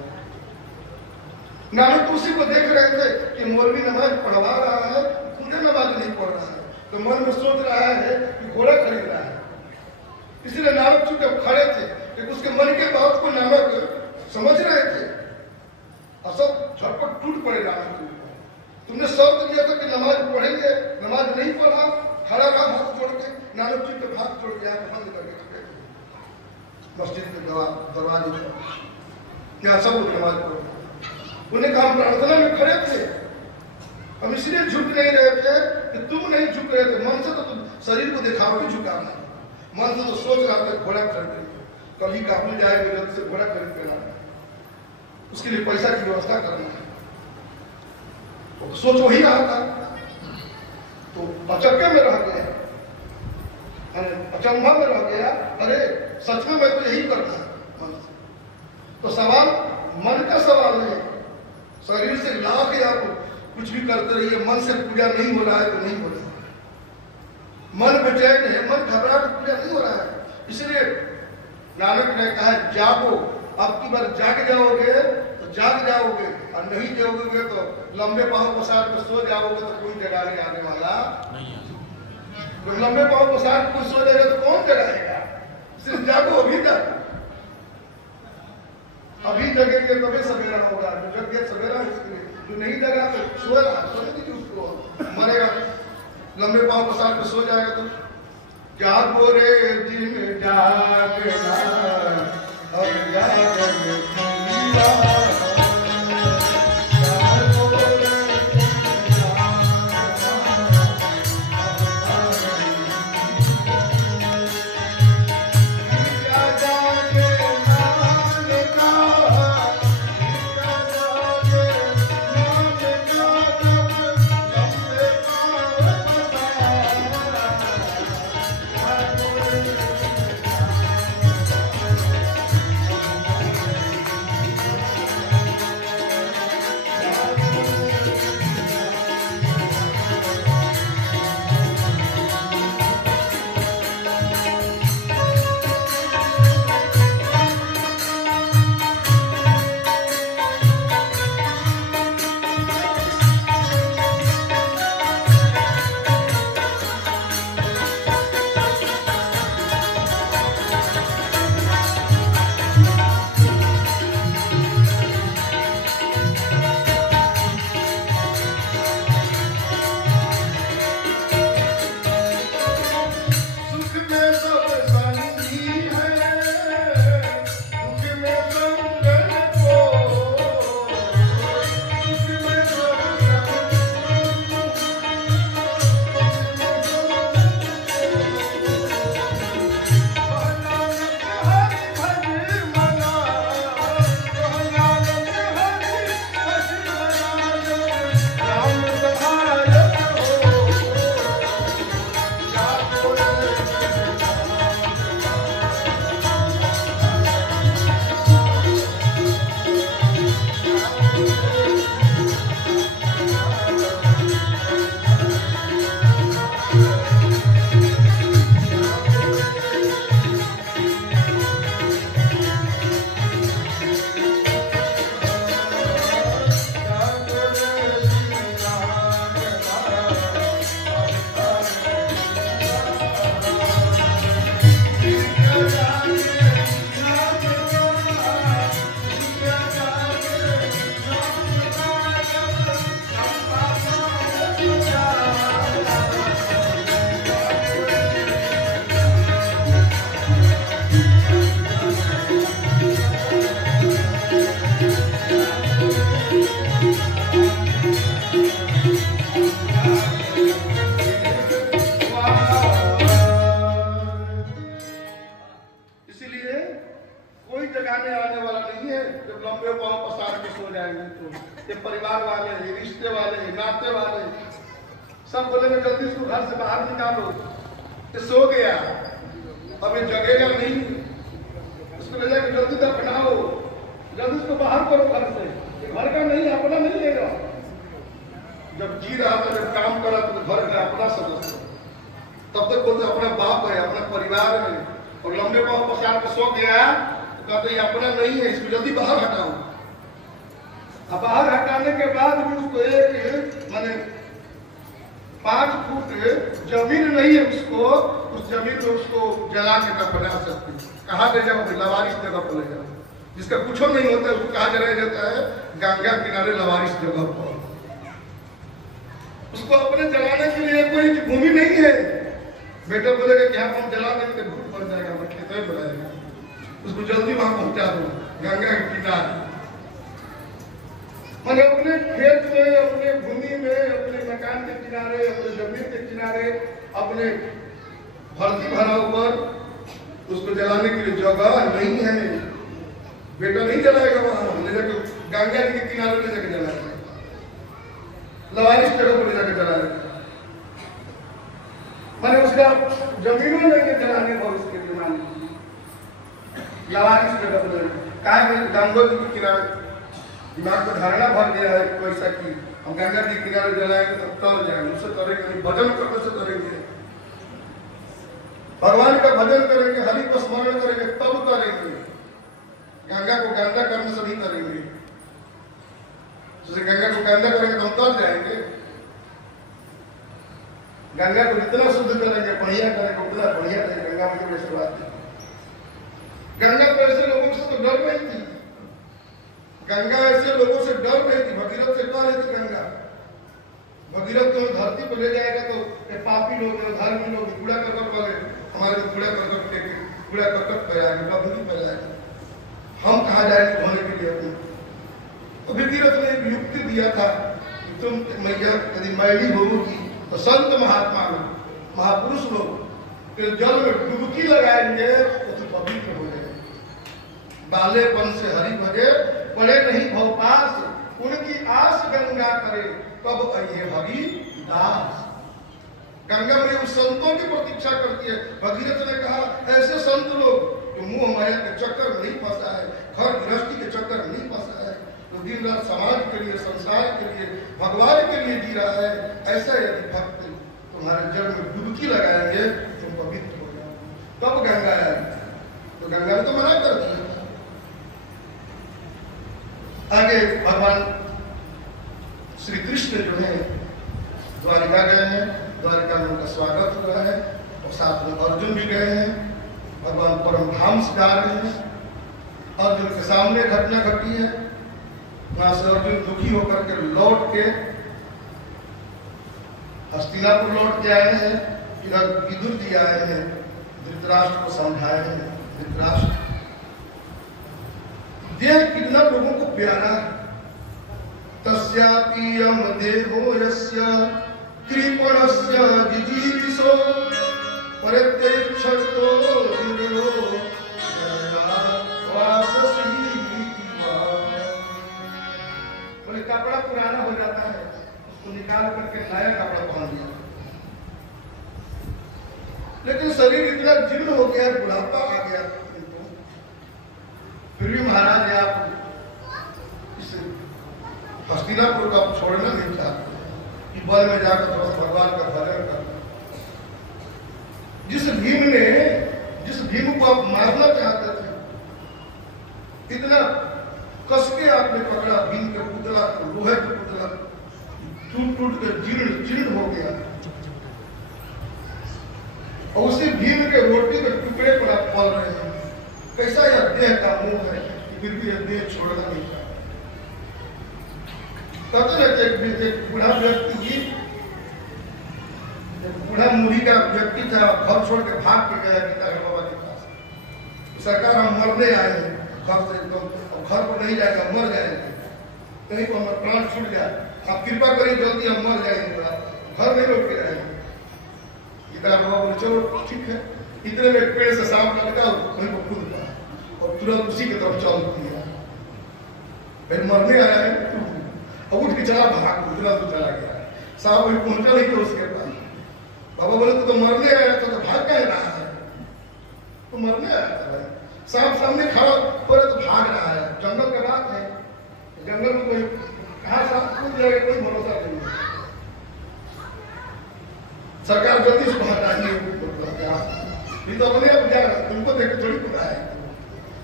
नानक उसी को देख रहे थे कि मौलवी नमाज पढ़वा रहा है, खुद नमाज नहीं पढ़ रहा है, तो मन में सोच रहा है कि घोड़ा खरीद रहा है। इसलिए नानक जी जब खड़े थे कि उसके मन के बात को नानक समझ रहे थे और सब झटपट टूट पड़े। नानक जी तुमने शर्त दिया था कि नमाज पढ़ेंगे, नमाज नहीं पढ़ा, खड़ा रहा हाथ जोड़ के। नानक जी के हाथ जोड़ के आंख बंद करके खड़े मस्जिद के दरवाजे पर, क्या सब नमाज पढ़ो। उन्हें कहा प्रार्थना में खड़े थे, हम इसलिए झुक नहीं रहे थे कि तुम नहीं झुक रहे थे, मन से तो तुम शरीर को दिखाओगे झुकाना, मन से तो सोच रहा था घोड़ा खरीदेंगे, कल ही काबुल जाएंगे, जल्द से घोड़ा खरीद के लाना, उसके लिए पैसा की व्यवस्था करना है, तो सोच वही रहा था। तो अचक्के में रह गया, अचंभा में रह गया, अरे सच में मैं तो यही करना है मन से। तो सवाल मन का सवाल है, शरीर से लाख या कुछ भी करते रहिए, मन से पूजा नहीं हो रहा है तो नहीं हो रहा है, मन बेचैन है, मन घबरा के पूजा नहीं हो रहा है। इसलिए नानक ने कहा जागो, अब की बार जाग जाओगे तो जाग जाओगे, और नहीं जाओगे तो लंबे पांव पसार के सो जाओगे तो कोई जगाने आने वाला नहीं है। तो लंबे पांव पसार कोई सो जाएगा तो कौन जगाएगा? सिर्फ जागो अभी तक, अभी जगेंगे तभी सवेरा होगा, जो जग गया सवेरा इसके लिए, जो नहीं जगा तो सो रहा, सोने दीजिए उसको, मरेगा। लंबे पांव पसार के सो जाएगा तो जागो रे दिन जागना, अब जागेंगे नहीं है जब लंबे पांव पसार के सो जाएंगे तो ये परिवार वाले, ये रिश्ते वाले, नाते वाले सब बोलेंगे जल्दी इसको घर से बाहर निकालो, ये सो गया, अब ये जगेगा नहीं, इसको ले जाकर जल्दी दफनाओ, जल्दी इसको बाहर करो घर से, ये घर का नहीं, अपना नहीं लेगा। जब जी रहा था, जब काम कर रहा था तो घर का अपना सदस्य, तब तक बोलते अपना बाप है, अपना परिवार है, और लंबे पांव पसार के सो गया तो कहते ये अपना नहीं है, इसको जल्दी बाहर हटाओ। अब बाहर हटाने के बाद भी उसको एक माने 5 फुट जमीन नहीं है, उसको उस जमीन में उसको जला के दफना सकते। कहाँ ले जाओ? लवारिस जगह पर ले जाओ, जिसका कुछ नहीं होता है उसको कहा जलाया जाता है गंगा किनारे लवारिस जगह पर। उसको अपने जलाने के लिए कोई भूमि नहीं है। बेटा बोलेगा कि हम जला देंगे तो भूत बन जाएगा, मैं खेत में बनाएगा, उसको जल्दी वहां पहुंचा दो गंगा के किनारे। मैंने अपने खेत में, अपने भूमि में, अपने मकान के किनारे, अपने जमीन के किनारे, अपने धरती भरा ऊपर उसको जलाने के लिए जगह नहीं है। बेटा नहीं जलाएगा, वहां ले जाकर गंगा जी के किनारे ले जाकर जलाएगा, लवारिस जगह पर ले जाकर जलाएगा। मैंने उसका जमीनों नहीं है जलाने को, उसके लिए मान लवारिस जगह पर गंगा जी के किनारे। दिमाग में धारणा भर गया है कोई सा कि हम गंगा जी के किनारे जलाएंगे तो तर जाएंगे, उससे तरेंगे नहीं, भजन करने से तरेंगे, भगवान का भजन करेंगे, हरि को स्मरण करेंगे तब तरेंगे, गंगा को गंदा करने से नहीं तरेंगे। जैसे गंगा को गंदा करेंगे तो हम तर जाएंगे। गंगा को जितना शुद्ध करेंगे, बढ़िया करेंगे, उतना बढ़िया रहेगा। गंगा में जो शुरुआत है, गंगा तो ऐसे लोगों से तो डर रही थी, गंगा ऐसे लोगों से डर रही थी। भगीरथ से डर रही थी गंगा। भगीरथ को धरती पर ले जाएगा तो पापी लोग, धर्मी लोग कूड़ा करकट वाले हमारे कूड़ा करकट फैलाएंगे, गंदगी फैलाएंगे, हम कहाँ जाएंगे धोने के लिए अपने। तो भगीरथ ने एक युक्ति दिया था कि तुम मैया यदि मैली होगी तो संत महात्मा लोग, महापुरुष लोग जल में डुबकी लगाएंगे तो तुम पवित्र हो जाएंगे। बालेपन से हरि भजे पड़े नहीं भवपास, उनकी आस गंगा करे तब आइए हरि दास। गंगा में उस संतों की प्रतीक्षा करती है। भगीरथ ने कहा ऐसे संत लोग जो मुंह माया के चक्कर में नहीं फंसा है, घर गृहस्थी के चक्कर में नहीं फंसा है, तो दिन रात समाज के लिए, संसार के लिए, भगवान के लिए जी रहा है, ऐसा यदि भक्त तुम्हारे जल में डुबकी लगाएंगे तुम पवित्र हो जाओगे। तब गंगा आएगी, तो गंगा ने तो मना कर दिया। आगे भगवान श्री कृष्ण जो है द्वारिका गए हैं, द्वारिका में उनका स्वागत हुआ है और साथ में अर्जुन भी गए हैं। भगवान परम धाम से जा रहे हैं, अर्जुन के सामने घटना घटी है। वहां से अर्जुन दुखी होकर के लौट के हस्तिनापुर लौट के आए हैं। इधर विदुर जी आए हैं, धृतराष्ट्र को समझाए हैं। धृतराष्ट्र देह कितना लोगों को प्यारा है। तस्यापि यम देहो यस्य कृपणस्य जिजीविषो परित्यक्षतो दिव्यो वाससी। बोले कपड़ा पुराना हो जाता है, उसको निकाल करके नया कपड़ा पहन दिया, लेकिन शरीर इतना जीर्ण हो गया, बुढ़ापा आ गया, फिर भी महाराज आप इस हस्तिनापुर को आप छोड़ना नहीं चाहते कि बल में जाकर थोड़ा भगवान का भजन करना। जिस भीम को आप मारना चाहते थे, इतना कस के आपने पकड़ा भीम के पुतला को, लोहे के पुतला टूट के जीर्ण हो गया, और उसी भीम के रोटी के टुकड़े पर आप पल रहे हैं। कैसा यह देह का मुंह है, फिर भी यह देह छोड़ना नहीं चाहता। एक बूढ़ा व्यक्ति, बूढ़ा मुड़ी का व्यक्ति था, घर छोड़ के भाग के गया गीता बाबा के पास। सरकार हम मरने आए हैं, घर से एकदम घर पर नहीं जाएगा, मर जाएंगे, कहीं पर हमारा प्राण छूट जाए, आप कृपा करिए जल्दी हम मर जाएंगे, घर नहीं रोक के रहेंगे। गीता बाबा बोले चलो ठीक है। इतने में पेड़ से सांप लगा, वहीं पर कूद पड़ा और तुरंत उसी की तरफ चल दिया। भाई मरने आया है अब उठ के चला भाग उतना तो चला गया साहब वही पहुंचा नहीं तो उसके पास बाबा बोले तो मरने आया था तो भाग कह रहा है तो मरने आया था भाई साहब सामने खड़ा बोले तो भाग रहा है जंगल का रात है जंगल में कोई कहा साहब कूद जाएगा कोई भरोसा नहीं है सरकार जल्दी से बाहर आइए नहीं तो अपने आप जा तुमको देख के थोड़ी पता है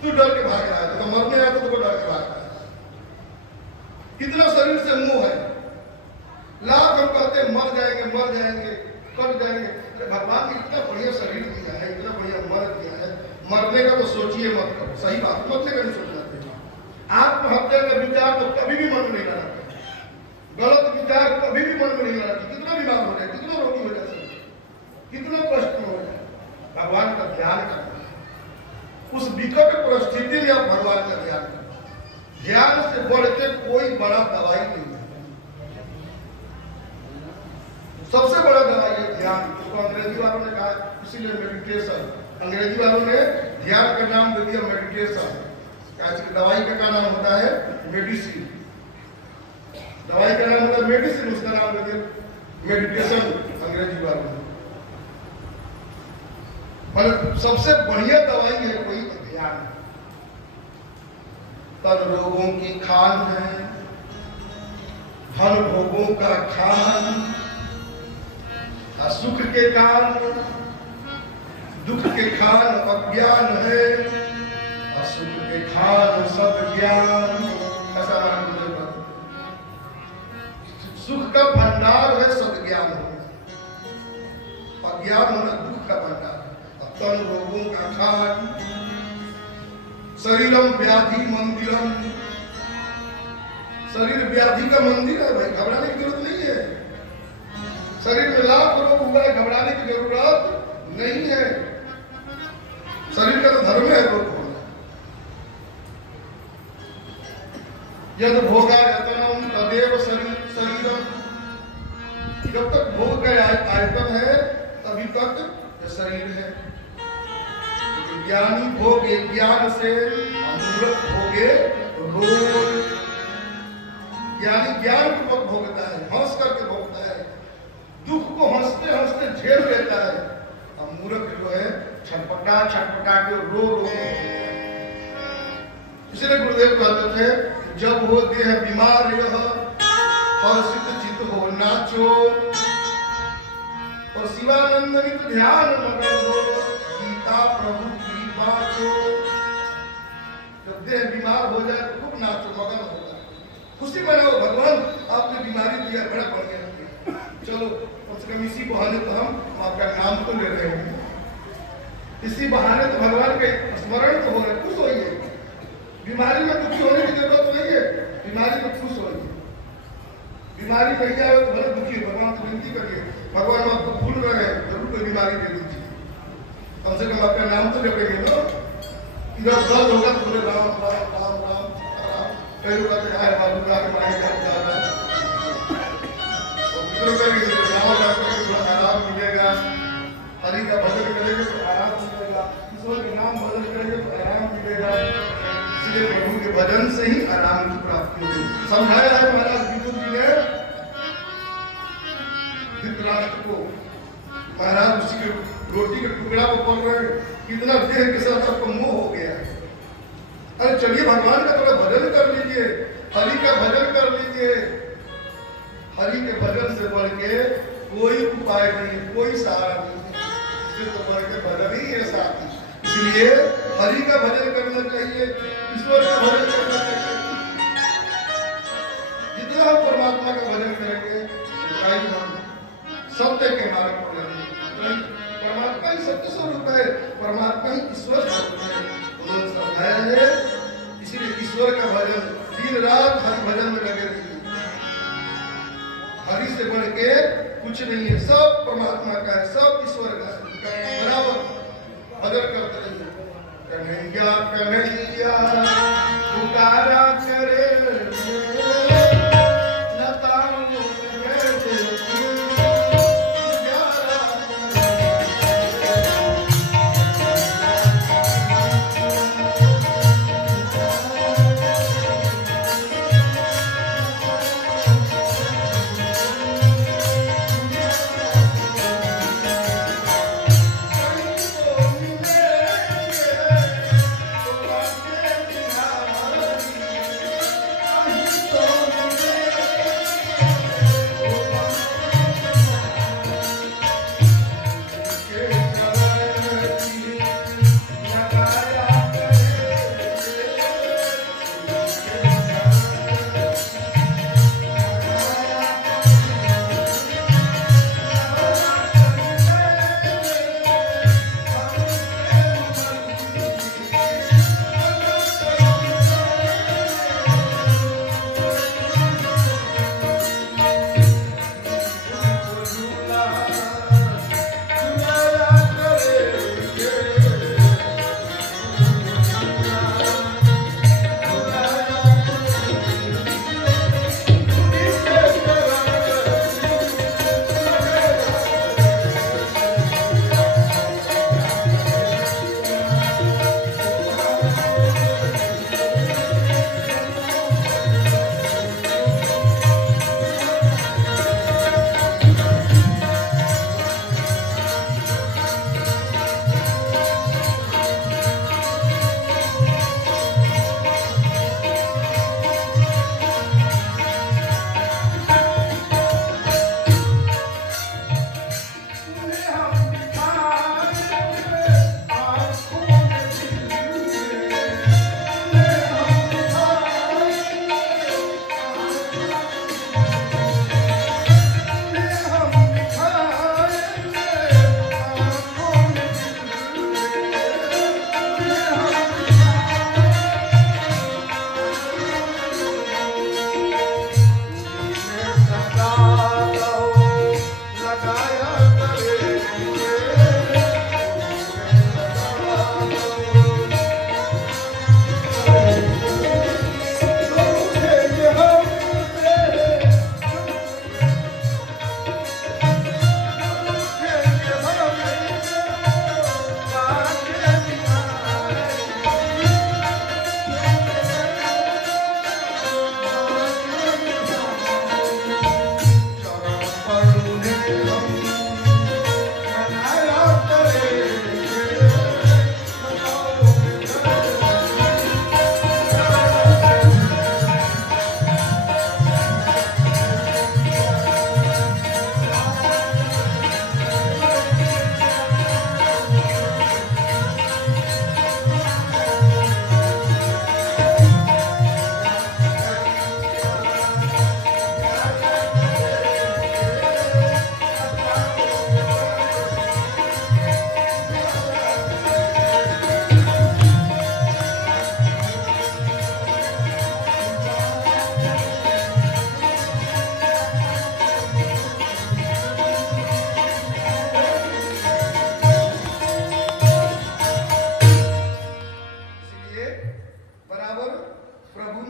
तू डर के भाग रहा है तो मरने आया तो तुमको डर के भाग रहा है कितना शरीर से मुंह है लाख हम कहते हैं मर जाएंगे कट जाएंगे भगवान ने इतना बढ़िया शरीर दिया है इतना बढ़िया मर दिया है मरने का तो सोचिए मत करो सही बात मरने का नहीं सोचना चाहिए आत्महत्या का विचार तो कभी भी मन में नहीं लाना गलत विचार कभी भी मन में नहीं लाना कितना बीमार हो जाए कितना रोगी हो जाए कितना कष्ट हो जाए भगवान का ध्यान करना उस विकट परिस्थिति में आप भगवान का ध्यान करना ध्यान से बढ़ के कोई बड़ा दवाई नहीं है सबसे बड़ा दवाई है ध्यान उसको अंग्रेजी वालों ने कहा इसीलिए मेडिटेशन अंग्रेजी वालों ने ध्यान का नाम दे दिया मेडिटेशन दवाई का नाम होता है मेडिसिन दवाई का नाम होता है मेडिसिन उसका नाम दे दिया मेडिटेशन अंग्रेजी वालों ने मतलब सबसे बढ़िया दवाई है कोई ध्यान तन रोगों की खान है धन भोगों का खान सुख के कान दुख के खान अज्ञान है सुख के खान सब ज्ञान ऐसा सुख का भंडार है सदज्ञान अज्ञान होना दुख का भंडार तन रोगों का खान शरीरम व्याधि मंदिरम शरीर व्याधि का मंदिर है भाई घबराने की जरूरत नहीं है शरीर में लाख रोग हुआ है घबराने की जरूरत नहीं है शरीर का तो धर्म है रोग होना यद भोगा यतनम तदेव शरीरम जब तक भोग का आयतन है तभी तक शरीर है ज्ञानी भोगे ज्ञान से मूर्ख भोगे रोग ज्ञानी ज्ञान पूर्वक भोगता है हंस करके भोगता है दुख को हंसते हंसते झेल लेता है और मूर्ख जो है छटपटा के रो इसलिए गुरुदेव कहते थे जब हो देह बीमार यह हर्षित चित हो नाचो और शिवानंद नित ध्यान मगन हो गीता प्रभु की बाचो जब देह बीमार हो जाए तो खूब नाचो मगन हो जाए खुशी मनाओ भगवान आपने बीमारी दिया बड़ा बढ़िया चलो कम से कम इसी बहाने तो हम आपका नाम तो ले रहे हैं इसी बहाने तो भगवान के स्मरण तो हो रहे खुश होइए बीमारी में दुखी होने की जरूरत नहीं है बीमारी में खुश होइए बीमारी नहीं आए तो भले दुखी हो भगवान से विनती करिए भगवान आपको भूल रहे हैं जरूर कोई बीमारी दे दीजिए कम से कम आपका नाम तो जपेंगे ना इधर दर्द होगा तो बोले राम राम राम राम राम कई लोग कहते हैं बाबू का माए का आराम मिलेगा हरि का भजन करेंगे तो आराम मिलेगा ईश्वर के नाम भजन करेंगे तो आराम मिलेगा इसलिए प्रभु के भजन से ही आराम की प्राप्ति होगी समझाया है महाराज विदुर जी ने धृतराष्ट्र को महाराज उसी के रोटी के टुकड़ा को पड़ रहे कितना देह के साथ सबको मोह हो गया अरे चलिए भगवान का थोड़ा भजन कर लीजिए हरि का भजन कर लीजिए हरि के भजन से बढ़ के कोई उपाय नहीं कोई सहारा नहीं इससे तो बढ़ के भजन ही है साथी इसलिए हरि का भजन करना चाहिए ईश्वर का भजन करना चाहिए जितना हम परमात्मा का भजन करेंगे उतना ही हम सत्य के मार्ग पर रहेंगे परमात्मा ही सत्य स्वरूप है परमात्मा ही ईश्वर स्वरूप है उन्होंने समझाया है इसीलिए ईश्वर का भजन दिन रात हरि भजन में लगे रहिए हरि से बढ़ के कुछ नहीं है सब परमात्मा का है सब ईश्वर का है बराबर भजन करते रहिए कन्हैया कन्हैया पुकारा करे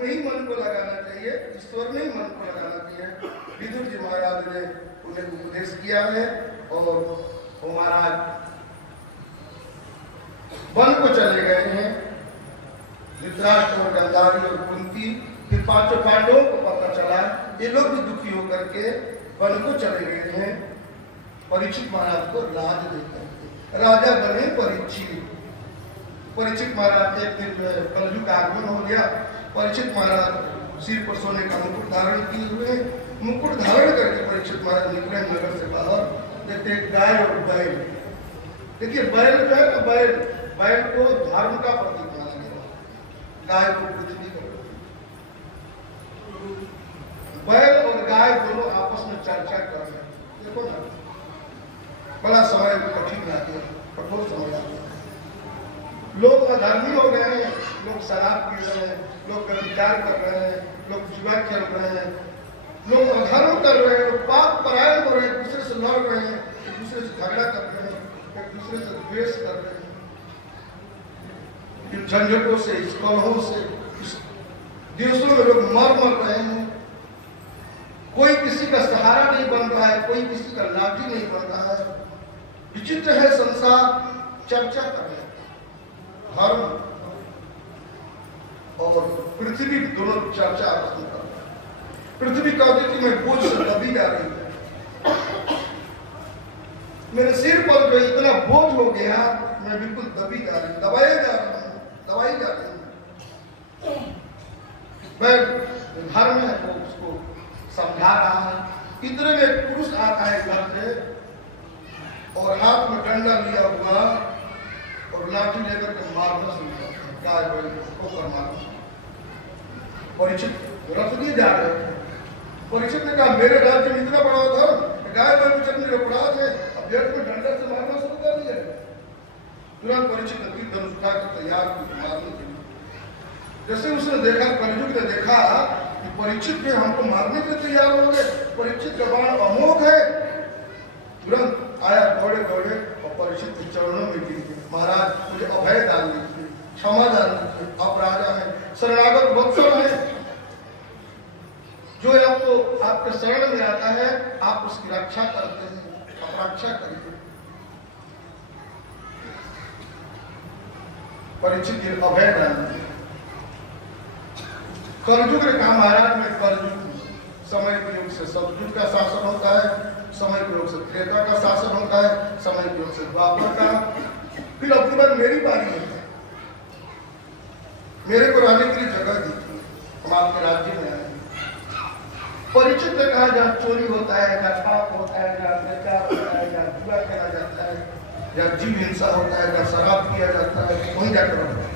में ही मन को लगाना चाहिए, ईश्वर में ही मन को लगाना चाहिए। विदुर जी महाराज ने उन्हें उपदेश किया है और वो महाराज वन को चले गए हैं। धृतराष्ट्र और गांधारी और कुंती, फिर पांचों पांडवों को पता चला, ये लोग भी दुखी होकर के वन को चले गए हैं। परीक्षित महाराज को राज देकर राजा बने परीक्षित। परीक्षित महाराज के फिर कलयुग का आगमन हो गया। परीक्षित महाराज सिर पर सोने का मुकुट धारण किए हुए, मुकुट धारण करके परीक्षित महाराज निकले नगर से बाहर। देखते गाय और बैल, देखिए बैल जो है ना, बैल को धर्म का प्रतीक माना गया, गाय को पृथ्वी का। बैल और गाय दोनों आपस में चर्चा कर रहे हैं। देखो ना, बड़ा समय कठिन आ गया, कठोर समय आ गया। लोग अधर्मी हो गए हैं, लोग शराब पी रहे हैं, लोग व्यभिचार कर रहे हैं, लोग जुआ खेल रहे हैं, लोग अधर्म कर रहे हैं, लोग पाप परायण हो रहे हैं, एक दूसरे से लड़ रहे हैं, एक दूसरे से झगड़ा कर रहे हैं, एक दूसरे से द्वेष कर रहे हैं। इन झंझटों से, इस कलहों से, इस देशों में लोग मर रहे हैं। कोई किसी का सहारा नहीं बन रहा है, कोई किसी का लाठी नहीं बन रहा है। विचित्र है संसार। चर्चा करें धर्म और पृथ्वी दोनों चर्चा आपस में कर रहे हैं। पृथ्वी कहती कि मैं बोझ से दबी जा रही हूं, मेरे सिर पर जो इतना बोझ हो गया, मैं बिल्कुल दबी जा रही हूं, दबाई जा रही हूं। मैं धर्म है वो उसको समझा रहा है। इतने में एक पुरुष आता है घर से और हाथ में डंडा लिया हुआ और लाठी लेकर के मारना शुरू करता है, गाय बैल को मारना। परीक्षित रथ दिए जा रहे थे। परीक्षित ने कहा मेरे राज्य में इतना बड़ा धर्म, गाय बैल को चलने अपराध है, अब पेट में डंडा से मारना शुरू कर दिया। तुरंत परीक्षित ने तीर धनुष उठा कर तैयार मारने के लिए। जैसे उसने देखा, कलयुग ने देखा कि परीक्षित भी हमको मारने के लिए तैयार हो गए, परीक्षित का बाण अमोघ है, तुरंत आया दौड़े दौड़े और परीक्षित के चरणों में गिर गए। महाराज मुझे अभय दान दीजिए, क्षमा दान दीजिए, आप राजा हैं, शरणागत वत्सल हैं, जो आपको आपके शरण में आता है आप उसकी रक्षा करते हैं, आप रक्षा करिए। परीक्षित के अभय दान दीजिए। कलयुग ने कहा महाराज में कलयुग समय के योग से सतयुग का शासन होता है, समय के योग से त्रेता का शासन होता है, समय के योग से द्वापर का, फिर अब की बार मेरी बारी है। मेरे को रहने के लिए जगह दीजिए, हम आपके राज्य में आए। परीक्षित ने कहा जहाँ चोरी होता है, जहाँ पाप होता है, जहाँ अत्याचार होता है, जहाँ जुआ खेला जाता है, जहाँ जीव हिंसा होता है, जहाँ शराब किया जाता है, वहीं जाकर रहता है।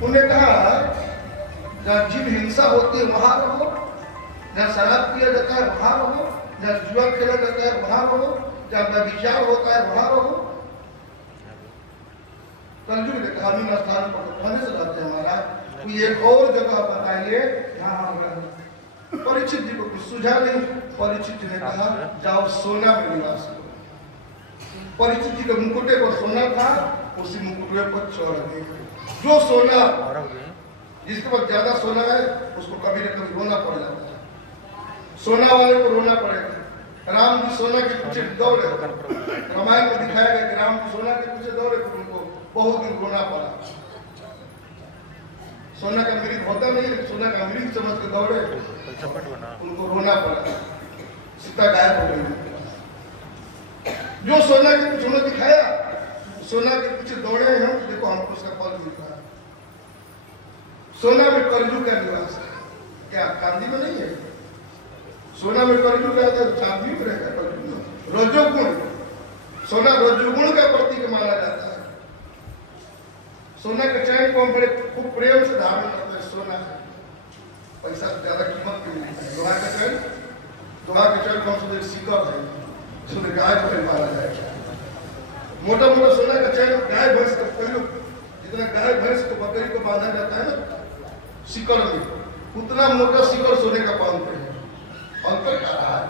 उन्हें कहा जहाँ जीव हिंसा होती है वहां रहो, जहाँ शराब पिया जाता है वहां रहो, जहाँ जुआ खेला जाता है वहां रहो, जहाँ व्यभिचार होता है वहां रहो। कलयुग ने कहा इन स्थान पर तो कहने से रहते हैं महाराज, कोई एक और जगह बताइए जहाँ हम रहें। परीक्षित जी को कुछ सुझा नहीं। परीक्षित जी ने कहा जाओ सोना में निवास करो। परीक्षित जी के मुकुटे पर सोना था, उसी मुकुटे पर चढ़ गए। जो सोना, जिसके पास ज्यादा सोना है उसको कभी न कभी रोना पड़ जाता है, सोना वाले को रोना पड़ेगा। राम जी सोना के पीछे दौड़े, रामायण में दिखाया गया कि राम जी सोना के पीछे दौड़े तो उनको बहुत दिन रोना पड़ा। सोना का मृग होता नहीं, सोना का मृग समझ के दौड़े, उनको रोना पड़ा, सीता गायब हो गई। जो सोना के पीछे उन्होंने दिखाया, सोना के पीछे दौड़े हम, देखो हमको उसका फल मिलता है। सोना में कलयुग का निवास है, क्या चांदी में नहीं है? सोना में कलयुग रहता है, चांदी में रहता है कलयुग। रजोगुण, सोना रजोगुण का प्रतीक माना जाता है। सोना के चैन को हम बड़े खूब प्रेम से धारण करते हैं। सोना पैसा से ज्यादा कीमत क्यों नहीं है? लोहा का चैन, लोहा के चैन को हम सिक्का है, उसमें गाय को मारा जाएगा। मोटा मोटा सोना का चैन गाय भैंस का प्रयोग, जितना गाय भैंस को बकरी को बांधा जाता है ना सिकड़ में, उतना मोटा सिकड़ सोने का बांधते हैं। अंतर क्या रहा है?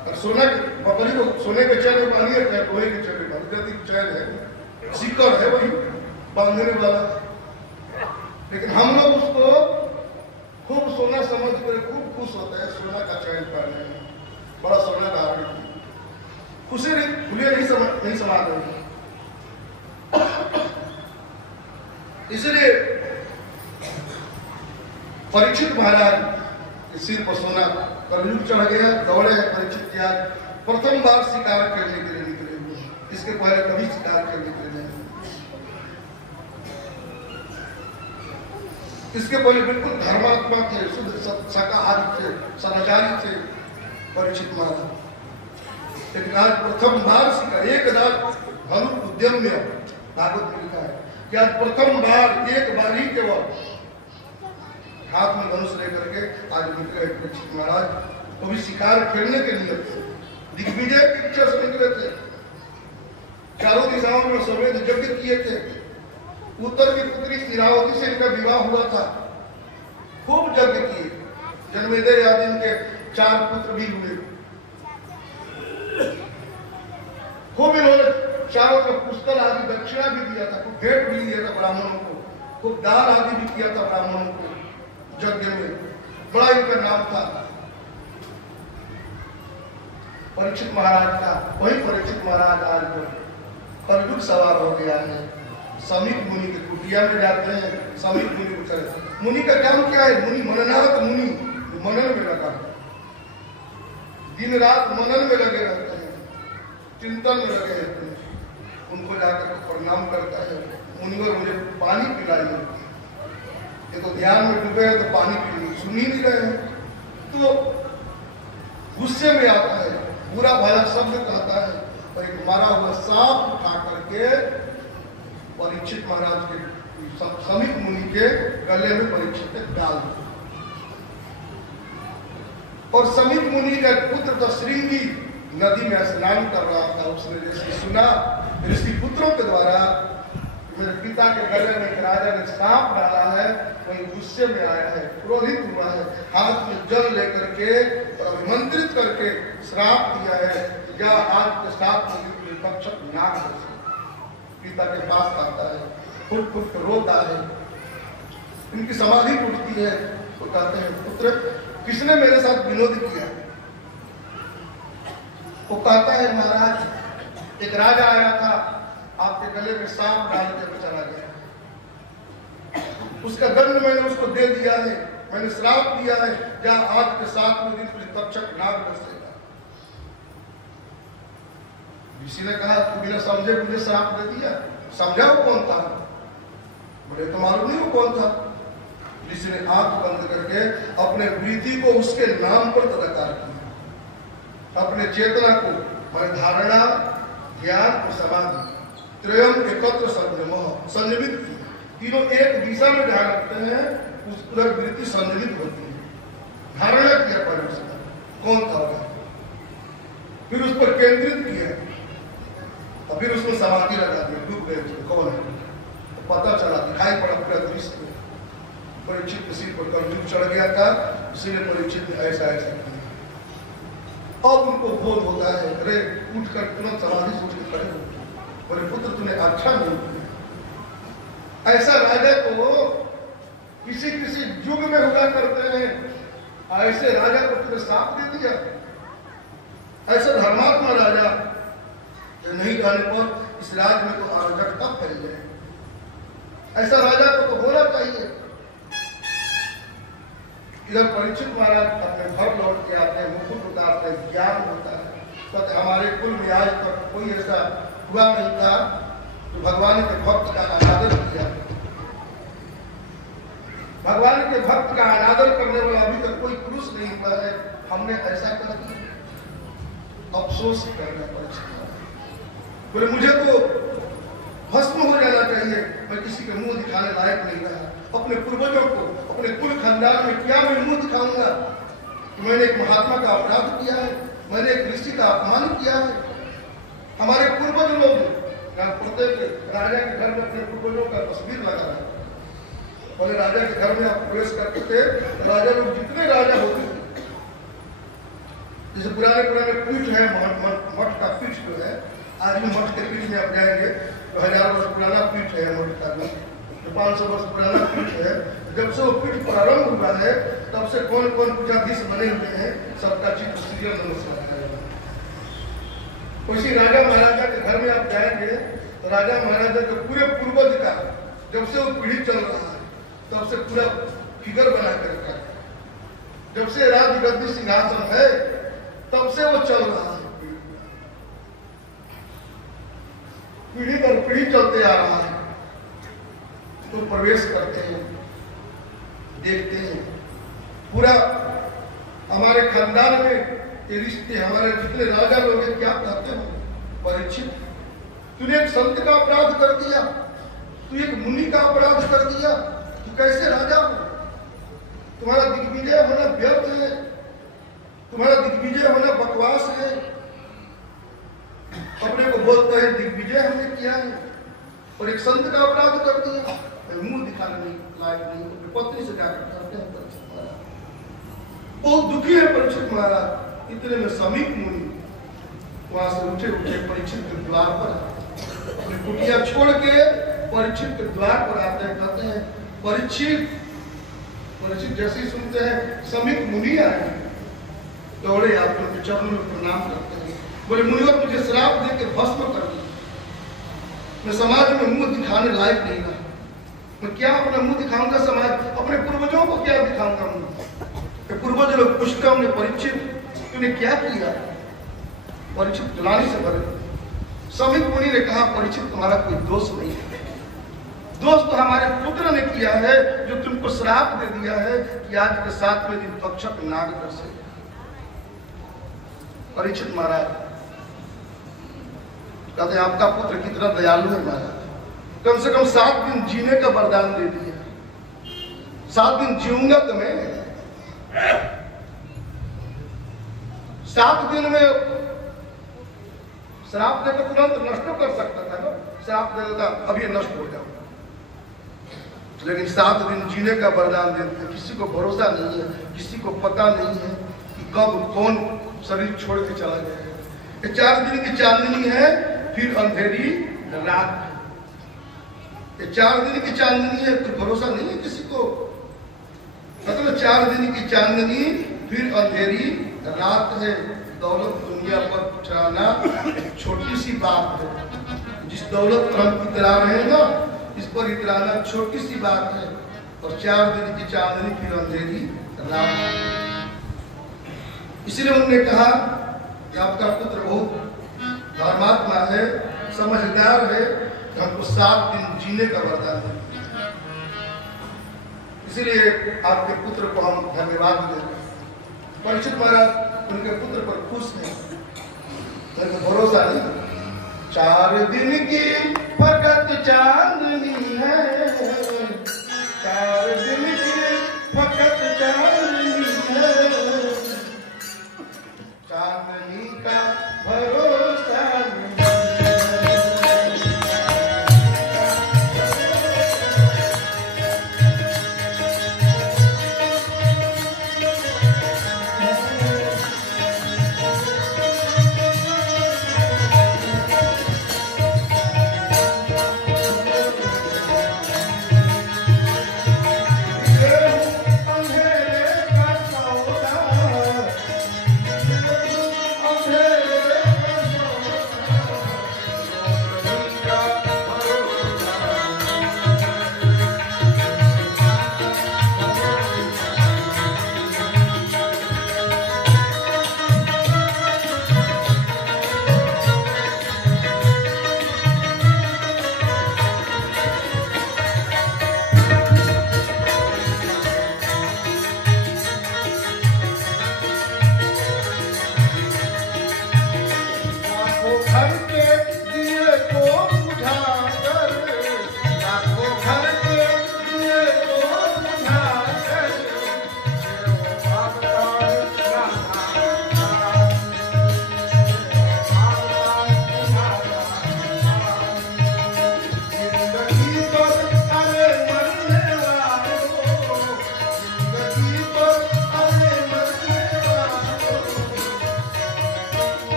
और सोना के बकरी को सोने के चैन में बांधिए, लोहे के चैन में बांधिए, चैन है सिकड़ है वही बांधने वाला। लेकिन हम लोग उसको खूब सोना समझ कर खूब खुश होते हैं, सोना का चयन कर रहे हैं, बड़ा सोना धारण किया, खुशी खुले नहीं समा रहे। इसलिए परीक्षित महाराज के सिर पर सोना कलयुग चढ़ गया, दौड़े हैं परीक्षित के आज प्रथम बार शिकार करने के लिए निकले हुए, इसके पहले कभी शिकार करने के लिए नहीं, इसके पहले बिल्कुल धर्मात्मा थे, शुद्ध शाकाहारी थे, सदाचारी थे परीक्षित महाराज। लेकिन आज प्रथम बार शिकार, एक धनु उद्यम में भागवत में लिखा है कि आज प्रथम बार एक बार ही केवल हाथ में धनुष लेकर के आज निकले परीक्षित महाराज। कभी शिकार खेलने के लिए दिग्विजय की इच्छा से निकले थे, चारों दिशाओं में सवेद यज्ञ किए थे, उत्तर की पुत्री इरावती से इनका विवाह हुआ था, खूब यज्ञ किए, जन्मेजय आदि इनके 4 पुत्र भी हुए, खूब इन्होंने चारों तरफ पुष्कर आदि दक्षिणा भी दिया था, खूब भेंट भी दिया था ब्राह्मणों को, खूब दान आदि भी किया था ब्राह्मणों को यज्ञ में, बड़ा इनका नाम था परीक्षित महाराज का। वही परीक्षित महाराज आज कलयुग सवार हो गया है, समीप मुनि के कुटिया में जाते हैं, समीप मुनि को चले। मुनि का काम क्या है? मुनि मननाथ मुनि, मनन में लगा, दिन रात मनन में लगे रहते हैं, चिंतन में लगे रहते हैं। उनको जाकर प्रणाम करता है, मुनिवर मुझे पानी पिलाइए, ये तो ध्यान में डूबे हैं तो पानी पी सुन ही नहीं रहे हैं, तो गुस्से में आता है, बुरा भला शब्द कहता है और एक मारा हुआ सांप उठा करके परीक्षित महाराज के समीप मुनि के गले में परीक्षित डाल दिया। और समीप मुनि का पुत्र तो श्रृंगी नदी में स्नान कर रहा था, उसने जैसे सुना ऋषि पुत्रों के द्वारा मेरे पिता के गले में एक राजा ने सांप डाला है, वही गुस्से में आया है, क्रोधित हुआ है, हाथ में जल लेकर के और अभिमंत्रित करके श्राप दिया है, या आज के साथ तक्षक नाग पिता के पास आता है, फुट फुट रोता है, इनकी समाधि टूटती है, तो कहते हैं पुत्र किसने मेरे साथ विनोद किया? वो कहता है महाराज एक राजा आया था, आपके गले में सांप डाल के चला गया, उसका दंड मैंने उसको दे दिया है, मैंने श्राप दिया है, या आज के 7वें दिन तक्षक नाग बरसेगा। ऋषि ने कहा तू बिना समझे मुझे श्राप दे दिया, समझा वो कौन था? मुझे तो मालूम नहीं वो कौन था। ऋषि ने आंख बंद करके अपने वृत्ति को उसके नाम पर तदाकार किया, अपने चेतना को मैंने धारणा ज्ञान और समाधि त्रयम एकत्र संयमित किया, तीनों एक दिशा में ध्यान रखते हैं, उस पर वृत्ति संयमित होती है। धारणा किया पहले उसका कौन था, फिर उस पर केंद्रित किया और फिर उसको समाधि लगा दी, डूब गए कौन है तो पता चला, दिखाई पड़ा पूरा दृश्य। परीक्षित किसी पर कलयुग चढ़ गया था, इसीलिए परीक्षित ने ऐसा ऐसा किया। अब उनको बोध होता है, अरे उठकर तुरंत समाधि सोच के खड़े हो, बोले पुत्र तूने अच्छा नहीं किया। ऐसा राजा को किसी किसी युग में हुआ करते हैं, ऐसे राजा को तुमने साथ दे दिया। ऐसा धर्मात्मा राजा नहीं रहने पर इस राज्य में तो अराजकता फैल जाए, ऐसा राजा को तो होना चाहिए। इधर परीक्षित महाराज अपने घर लौट के आते हैं, मुकुट उतारते हैं, ज्ञान होता है, तो हमारे कुल में आज तक कोई ऐसा हुआ नहीं था जो भगवान के भक्त का अनादर किया। भगवान के भक्त का अनादर करने वाला अभी तक कोई पुरुष नहीं हुआ है। हमने ऐसा कर दिया, अफसोस करना परीक्षित। बोले मुझे तो भस्म हो जाना चाहिए, मैं किसी के मुंह दिखाने लायक नहीं रहा। अपने पूर्वजों को, अपने कुल खानदान में क्या मैं मुंह दिखाऊंगा? मैंने एक महात्मा का अपराध किया है, मैंने एक ऋषि का अपमान किया है। हमारे पूर्वज लोग प्रत्येक राजा के घर में अपने पूर्वजों का तस्वीर लगा रहा है। पहले राजा के घर में आप प्रवेश करते थे, राजा लोग जितने राजा होते थे, जैसे पुराने पीठ है, मठ का पीठ जो है, आज भी मठ के पीठ में आप जाएंगे तो 1000 वर्ष पुराना पीठ है मठ का, जो 500 वर्ष पुराना पीठ है, जब से वो पीठ प्रारंभ हुआ है तब से कौन कौन पूजाधीश बने हुए हैं, सबका चित्र सीरियल नमस्कार करेगा। उसी राजा महाराजा के घर में आप जाएंगे तो राजा महाराजा के पूरे पूर्वज का जब से वो पीढ़ी चल रहा है तब से पूरा फिगर बना कर रखा है। जब से राजगद्दी सिंहासन है तब से वो चल रहा है, पीढ़ी दर पीढ़ी चलते आ रहा है। तो प्रवेश करते हैं, देखते हैं पूरा हमारे खानदान में ये रिश्ते, हमारे जितने राजा लोग हैं क्या कहते हैं, परीक्षित तूने एक संत का अपराध कर दिया, तू एक मुनि का अपराध कर दिया, तू कैसे राजा हो? तुम्हारा दिग्विजय होना व्यर्थ है, तुम्हारा दिग्विजय होना बकवास है। अपने को बोलते हैं दिग्विजय हमने किया है और एक संत का अपराध कर दिया, मुंह दिखाने नहीं लायक नहीं। अपनी पत्नी से जाकर कहते हैं परीक्षित महाराज, बहुत दुखी है परीक्षित महाराज। इतने में समीप मुनि वहां से उठे परीक्षित के द्वार पर, अपनी कुटिया छोड़ के परीक्षित के द्वार पर आते हैं, कहते हैं परीक्षित। परीक्षित जैसे ही सुनते हैं समीप मुनि आए, दौड़े आते उनके चरणों में प्रणाम करते हैं, बोले मुनिवर मुझे श्राप दे के भस्म कर दिया, मैं समाज में मुंह दिखाने लायक नहीं रहा, मैं क्या अपना मुंह दिखाऊंगा समाज, अपने पूर्वजों को क्या दिखाऊंगा मुंह? पूर्वज लोग पूछते होंगे परीक्षित तूने क्या किया? परीक्षित जलानी से भरे। समीप मुनि ने कहा परीक्षित तुम्हारा कोई दोष नहीं है, दोष तो हमारे पुत्र ने किया है जो तुमको श्राप दे दिया है कि आज के 7वें दिन तक्षक नाग दर्शे। परीक्षित महाराज कहते हैं आपका पुत्र कितना दयालु है महाराज, कम से कम 7 दिन जीने का वरदान दे दिया, 7 दिन जीऊंगा तो मैं, 7 दिन में श्राप देकर तुरंत नष्ट कर सकता था ना, श्राप दे देता अभी नष्ट हो जाओ, लेकिन 7 दिन जीने का वरदान देते हैं। किसी को भरोसा नहीं है, किसी को पता नहीं है कि कब कौन शरीर छोड़ के चला जाएगा। 4 दिन की चांदनी है फिर अंधेरी रात, 4 दिन की चांदनी है, कोई भरोसा नहीं है किसी को। मतलब 4 दिन की चांदनी फिर अंधेरी रात है। दौलत दुनिया पर चढ़ाना एक छोटी सी बात है, जिस दौलत पर हम इतरा रहे हैं ना, इस पर इतराना छोटी सी बात है। और 4 दिन की चांदनी फिर अंधेरी रात। इसलिए उन्होंने कहा कि आपका पुत्र बहुत धर्मात्मा है, समझदार है, हमको 7 दिन जीने का वरदान है। इसलिए आपके पुत्र को हम धन्यवाद देते हैं। परीक्षित महाराज उनके पुत्र पर खुश हैं, उनको भरोसा नहीं। 4 दिन की फकत चांदनी है, 4 दिन की फकत चांदनी है, चांदनी का भरोसा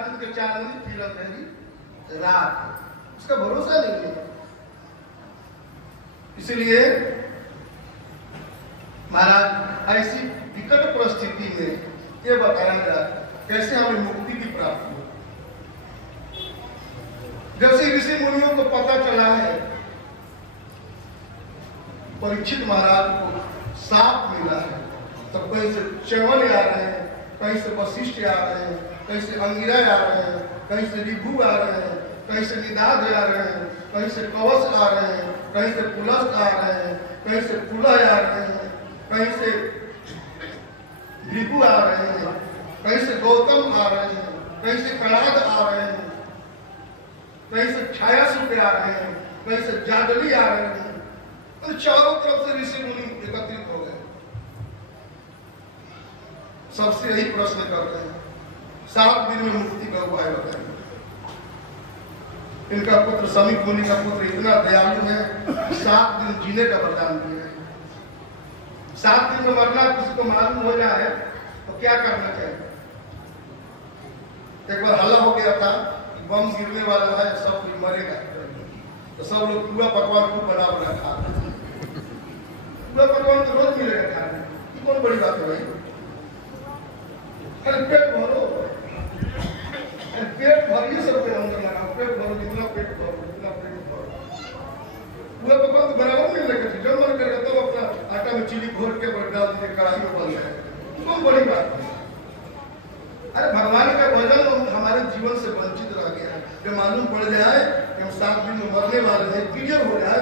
दिन के 4 दिन फिर अंधेरी रात, उसका भरोसा नहीं है। इसलिए महाराज ऐसी विकट परिस्थिति में ये बताया जाए कैसे हमें मुक्ति की प्राप्ति हो। जैसे ऋषि मुनियों को पता चला है परीक्षित महाराज को साप मिला है, तो कहीं से च्यवन आ रहे हैं, कहीं से वशिष्ठ आ रहे हैं, कहीं से अंगिरा आ रहे हैं, कहीं से ऋभु आ रहे हैं, कहीं से निदाद आ रहे हैं, कहीं से कवच आ रहे हैं, कहीं से पुलस्त आ रहे हैं, कहीं से पुलह आ रहे हैं, कहीं से ऋभु आ रहे हैं, कहीं से गौतम आ रहे हैं, कहीं से कणाद आ रहे हैं, कहीं से छायासुर आ रहे हैं, कहीं से जाडली आ रहे हैं। तो चारों तरफ से ऋषि मुनि एकत्रित हो गए। सबसे यही प्रश्न करते हैं 7 दिन में मुक्ति का उपाय बताएंगे। इनका पुत्र समीप मुनि का पुत्र इतना दयालु है 7 दिन जीने का वरदान दिया है। 7 दिन में मरना किसी को मालूम हो जाए तो क्या करना चाहिए? एक बार हल्ला हो गया था कि बम गिरने वाला है, सब कोई मरेगा, तो सब लोग पूरा पकवान को बना बना खा रहे। पूरा पकवान तो रोज मिलेगा खाने, ये कौन बड़ी बात है भाई? पेट भरो, पेट भरिए सबके अंदर लगा, पेट भरो, जितना पेट भरो, जितना पेट भरो। पूरा पकवान तो बराबर नहीं लगेगा, जब मन करेगा तब अपना आटा में चीनी घोर के डाल दीजिए, कढ़ाई में बन जाए, कौन बड़ी बात है? अरे भगवान का भजन हमारे जीवन से वंचित रह गया है। जब मालूम पड़ जाए कि हम 7 दिन में मरने वाले हैं, क्लियर हो जाए,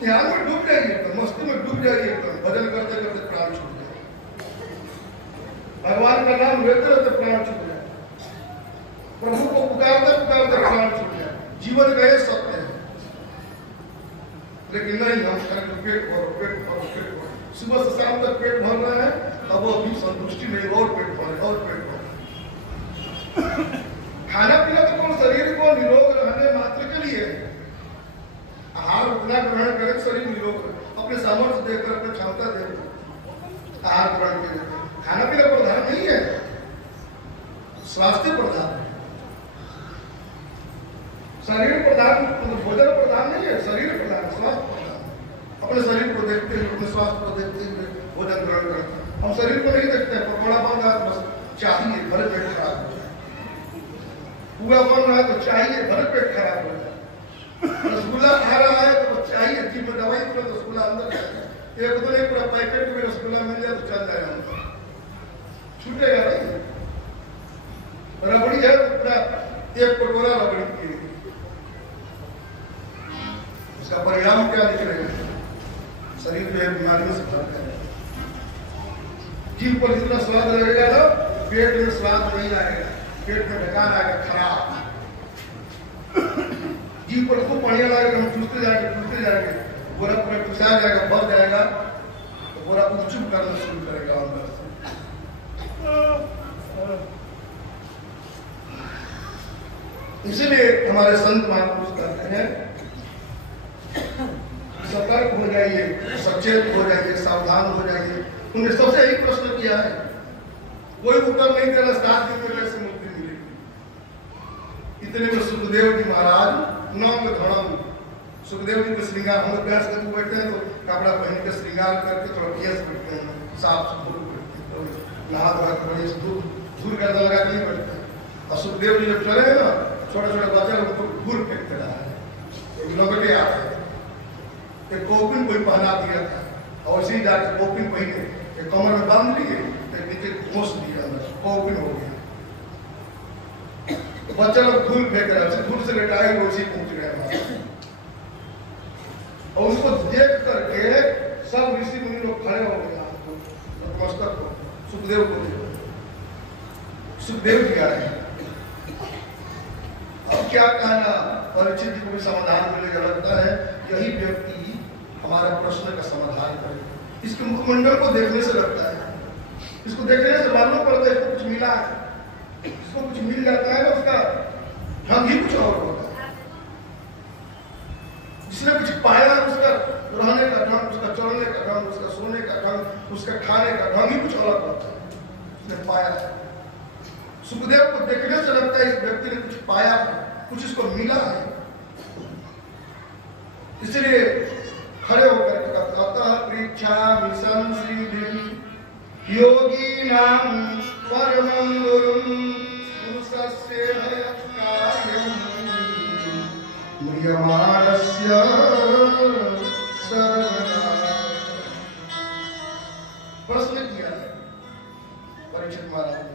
ध्यान में डूब जाइए, मस्ती में डूब जाइए, भजन करते करते प्राण छूट जाए, भगवान का नाम लेते रहते प्राण छूट जाए, प्रभु को पुकारते पुकारते प्राण छूट जाए। जीवन गए सत्य है, लेकिन नहीं, हम करेंगे पेट भरो, पेट भरो, पेट भरो, सुबह से शाम तक पेट भर रहे हैं, अब वो भी संतुष्टि नहीं, और पेट भरे, और पेट भरे। खाना पीना तो कौन शरीर को निरोग रहने मात्र के लिए है। आहार उतना ग्रहण करें शरीर निरोग रहे, अपने सामर्थ्य देखकर, अपनी क्षमता देखकर आहार ग्रहण करें। खाना पीना प्रधान नहीं है, स्वास्थ्य प्रधान है। शरीर प्रधान, भोजन प्रधान नहीं है, शरीर प्रधान, स्वास्थ्य प्रधान। अपने शरीर को देखते हुए, अपने स्वास्थ्य को देखते हुए भोजन ग्रहण करते हैं। हम शरीर को नहीं देखते हैं, पकौड़ा बन रहा है बस चाहिए, भले पेट खराब हो जाए, पूरा बन रहा है तो चाहिए, भले पेट खराब हो जाए, रसगुल्ला खा रहा है तो चाहिए, जीभ में दवाई पूरा रसगुल्ला अंदर जाए, एक तो नहीं पूरा पैकेट में रसगुल्ला मिल जाए तो चल जाएगा, छूटेगा नहीं। रबड़ी है तो पूरा 1 कटोरा रबड़ी की, उसका परिणाम क्या निकलेगा? शरीर जो है बीमारियों से भर जाएगा। जीभ पर जितना स्वाद लगेगा ना, पेट में स्वाद नहीं आएगा, पेट में ढकान आएगा खराब। जीभ पर खूब बढ़िया लगेगा, हम चूसते जाएंगे, बोरा पूरा टुसा जाएगा, भर जाएगा, तो बोरा उपचुप करना शुरू करेगा अंदर से। इसलिए हमारे संत महापुरुष कहते हैं सतर्क हो जाइए, सचेत हो जाइए, सावधान हो जाइए। उन्हें सबसे यही प्रश्न किया है, कोई उत्तर नहीं दे रहा 7 दिन में कैसे मुक्ति मिलेगी। इतने में सुखदेव जी महाराज नौक धड़म, सुखदेव जी के श्रृंगार, हम लोग गैस करके बैठते हैं तो कपड़ा पहन के श्रृंगार करके थोड़ा केस बैठते हैं, साफ सुथरे नहा धोा कर धूल गर्दा लगा के नहीं बैठते हैं। और सुखदेव जी जब चले ना, छोटे छोटे बच्चे उनको धूल फेंकते रहा है, लौटे आते हैं, एक कोपिन कोई पहना दिया था, और इसी जाके कोपिन पहने कमर में बांध लिए, नीचे घोस दिया, कोपिन हो गया। बच्चा लोग धूल फेंक रहे थे, धूल से लेटाए वैसे पहुंच गए, और उसको देख करके सब ऋषि मुनि लोग खड़े हो गए, नमस्कार को सुखदेव को देखो, सुखदेव जी आए। अब क्या कहना, परीक्षित जी को भी समाधान मिलेगा, लगता है यही व्यक्ति हमारा प्रश्न का समाधान करेगा। इसके मुखमंडल को देखने से लगता है, इसको देखने से मालूम पड़ता है इसको कुछ मिला है, इसको कुछ मिल जाता है ना, उसका ढंग ही कुछ और होता है। जिसने कुछ पाया उसका रहने का ढंग, उसका चलने का ढंग, उसका सोने का ढंग, उसका खाने का ढंग ही कुछ अलग होता है, उसने पाया है। सुखदेव को देखने से लगता है इस व्यक्ति ने कुछ पाया है, कुछ इसको मिला है। इसलिए खड़े होकर के कहता पृच्छामि संसिद्धिं योगिनां परमं गुरुं पुरुषस्य हयकार्यं म्रियमाणस्य सर्वदा। प्रश्न किया है परीक्षित महाराज ने,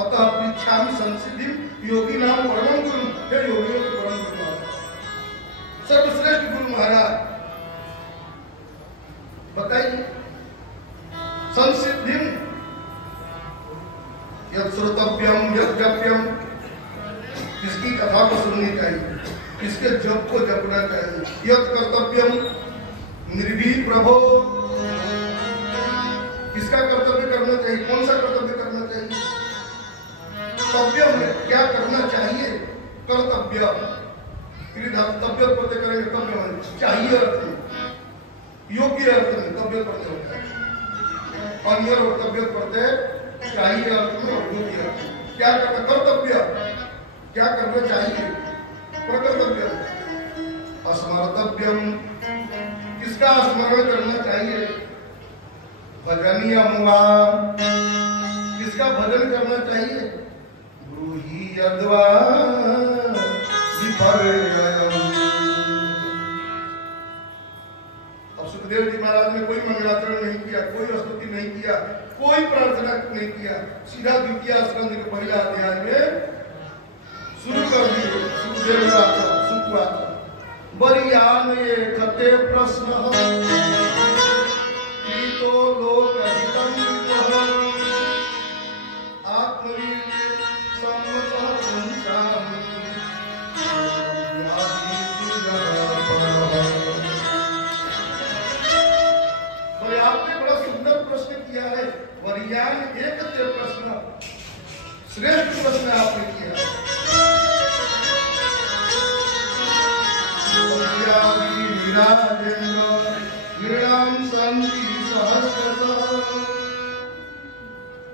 अतः पृच्छामि संसिद्धिं योगिनां परमं गुरुं, हे योगियों के परम गुरु महाराज, सर्वश्रेष्ठ गुरु महाराज बताइए संसिद्धिं यत् श्रोतव्यम यत् जप्यम, किसकी कथा को सुननी चाहिए, किसके जप को जपना चाहिए, यत् कर्तव्यम निर्भीक प्रभो, किसका कर्तव्य करना चाहिए, कौन सा कर्तव्य करना चाहिए, तव्य में क्या करना चाहिए, कर्तव्य तव्य पढ़ते करेंगे, तव्य में चाहिए अर्थ में, योग्य अर्थ में तव्य पढ़ते होता है, और यह तव्य पढ़ते चाहिए अर्थ में और योग्य अर्थ में। क्या करना कर्तव्य, क्या करना चाहिए, प्रकर्तव्य, स्मर्तव्यम, किसका स्मरण करना चाहिए, भजनीयम वा, किसका भजन करना चाहिए, ब्रूहि यद्वा विपर्ययम्। अब सुखदेव जी महाराज ने कोई मंगलाचरण नहीं किया, कोई स्तुति नहीं किया, कोई प्रार्थना नहीं किया, सीधा द्वितीय स्कंद के पहला अध्याय में शुरू कर दिए सुखदेव सुखवाचन। बरियान ये कते प्रश्न कीतो लोकहितं आत्मवीर्ये सम्मतः संसारम् आपने बड़ा सुंदर प्रश्न किया है, वरियान एक प्रश्न, श्रेष्ठ प्रश्न आपने किया।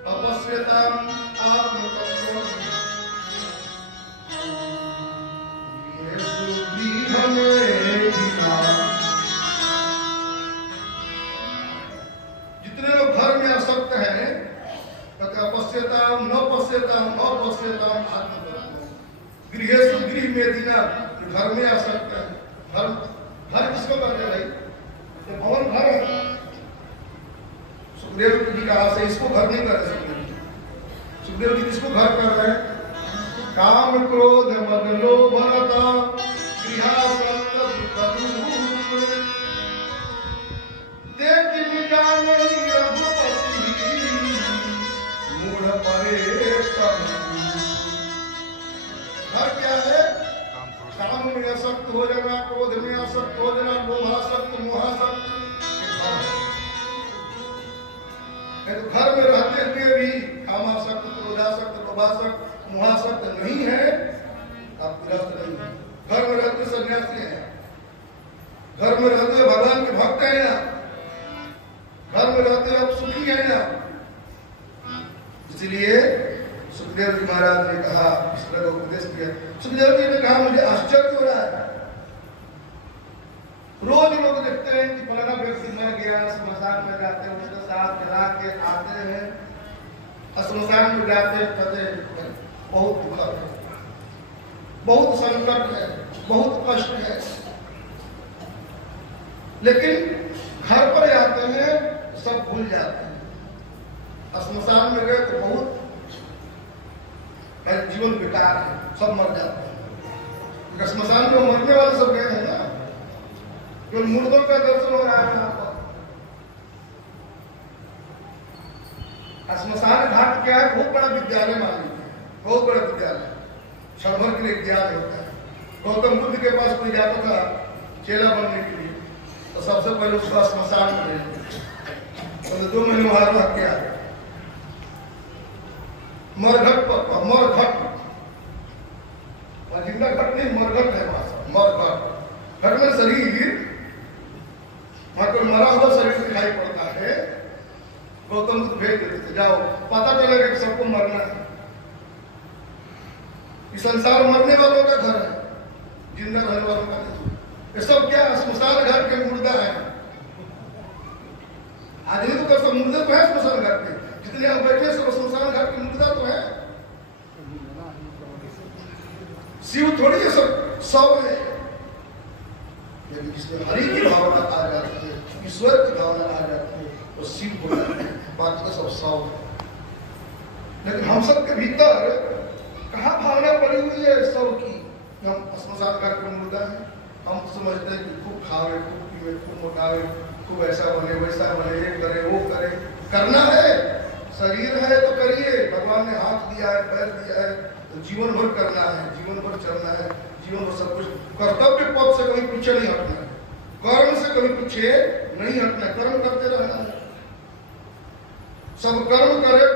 अपश्यताम् आत्मतत्त्वम् जितने लोग घर में आसक्त हैं, अपश्यताम न पश्यताम अपश्यताम आत्मतत्त्वम् गृहेषु गृह में दीना, घर में आसक्त है। घर किसको कहते हैं भाई, ये भवन घर है। सुखदेव जी का आशा इसको घर नहीं कर रहे, सुखदेव जी किसको घर कर रहे हैं, काम क्रोध मद लोभ घर क्या है, काम में आसक्त हो जाना, क्रोध में आसक्त हो जाना, लोभासक्त मोहासक्त। तो घर में रहते हुए भी कामासक्त क्रोधासक्त लोभासक्त मोहासक्त नहीं है, आप गृहस्थ नहीं है। घर में रहते सन्यासी हैं, घर में रहते हुए भगवान के भक्त हैं ना, घर में रहते हुए आप सुखी हैं ना। इसलिए सुखदेव जी महाराज ने कहा, इस तरह उपदेश किया। सुखदेव जी ने कहा मुझे आश्चर्य हो रहा है, रोज लोग देखते हैं कि फलाना व्यक्ति मर गया, श्मशान में जाते हैं, उसके साथ जला के आते हैं, श्मशान में जाते कहते बहुत दुख है, बहुत संकट है, बहुत कष्ट है। लेकिन घर पर आते हैं सब भूल जाते हैं, श्मशान में गए तो बहुत जीवन बेकार है, सब मर जाते हैं। श्मशान में मरने वाले सब गए हैं ना, केवल मुर्दों का दर्शन हो रहा है वहां पर। श्मशान घाट क्या है, बहुत बड़ा विद्यालय मान लीजिए, बहुत बड़ा विद्यालय, क्षण भर के लिए ज्ञान होता है। गौतम बुद्ध के पास कोई जाता था चेला बनने के लिए, तो सबसे पहले उसका श्मशान में भेजते, तो 2 महीने वहां रह के आए, मरघट पर, मरघट और जिंदा घट नहीं, मरघट है भाषा, मरघट। घट में शरीर, वहां कोई मरा हुआ शरीर दिखाई पड़ता है, गौतम बुद्ध भेज देते थे, जाओ पता चलेगा कि सबको मरना है। ये संसार मरने वालों का घर है, जिंदा रहने वालों का नहीं। ये सब क्या स्मशान घर के मुर्दा है। आदमी तो सब मुर्दे तो है स्मशान घर के, जितने हम बैठे सब स्मशान घर के मुर्दा तो है। शिव थोड़ी ये सब सौ है, लेकिन जिसमें हरि की भावना आ जाती है, ईश्वर की भावना आ जाती है, तो शिव हो जाते हैं। बात तो सब सौ है, लेकिन हम सब के भीतर कहाँ भावना पड़ी हुई है सब की, हम स्मशान घर के मुर्दा है। हम समझते हैं कि खूब खावे, खूब पीवे, खूब मोटावे, खूब ऐसा बने वैसा बने, ये करे वो करे। करना है, शरीर है तो करिए, भगवान ने हाथ दिया है, पैर दिया है, तो जीवन भर करना है, जीवन भर चलना है, जीवन भर सब कुछ। कर्तव्य पथ से कभी पीछे नहीं हटना है, कर्म से कभी पीछे नहीं हटना है, कर्म करते रहना है। सब कर्म करे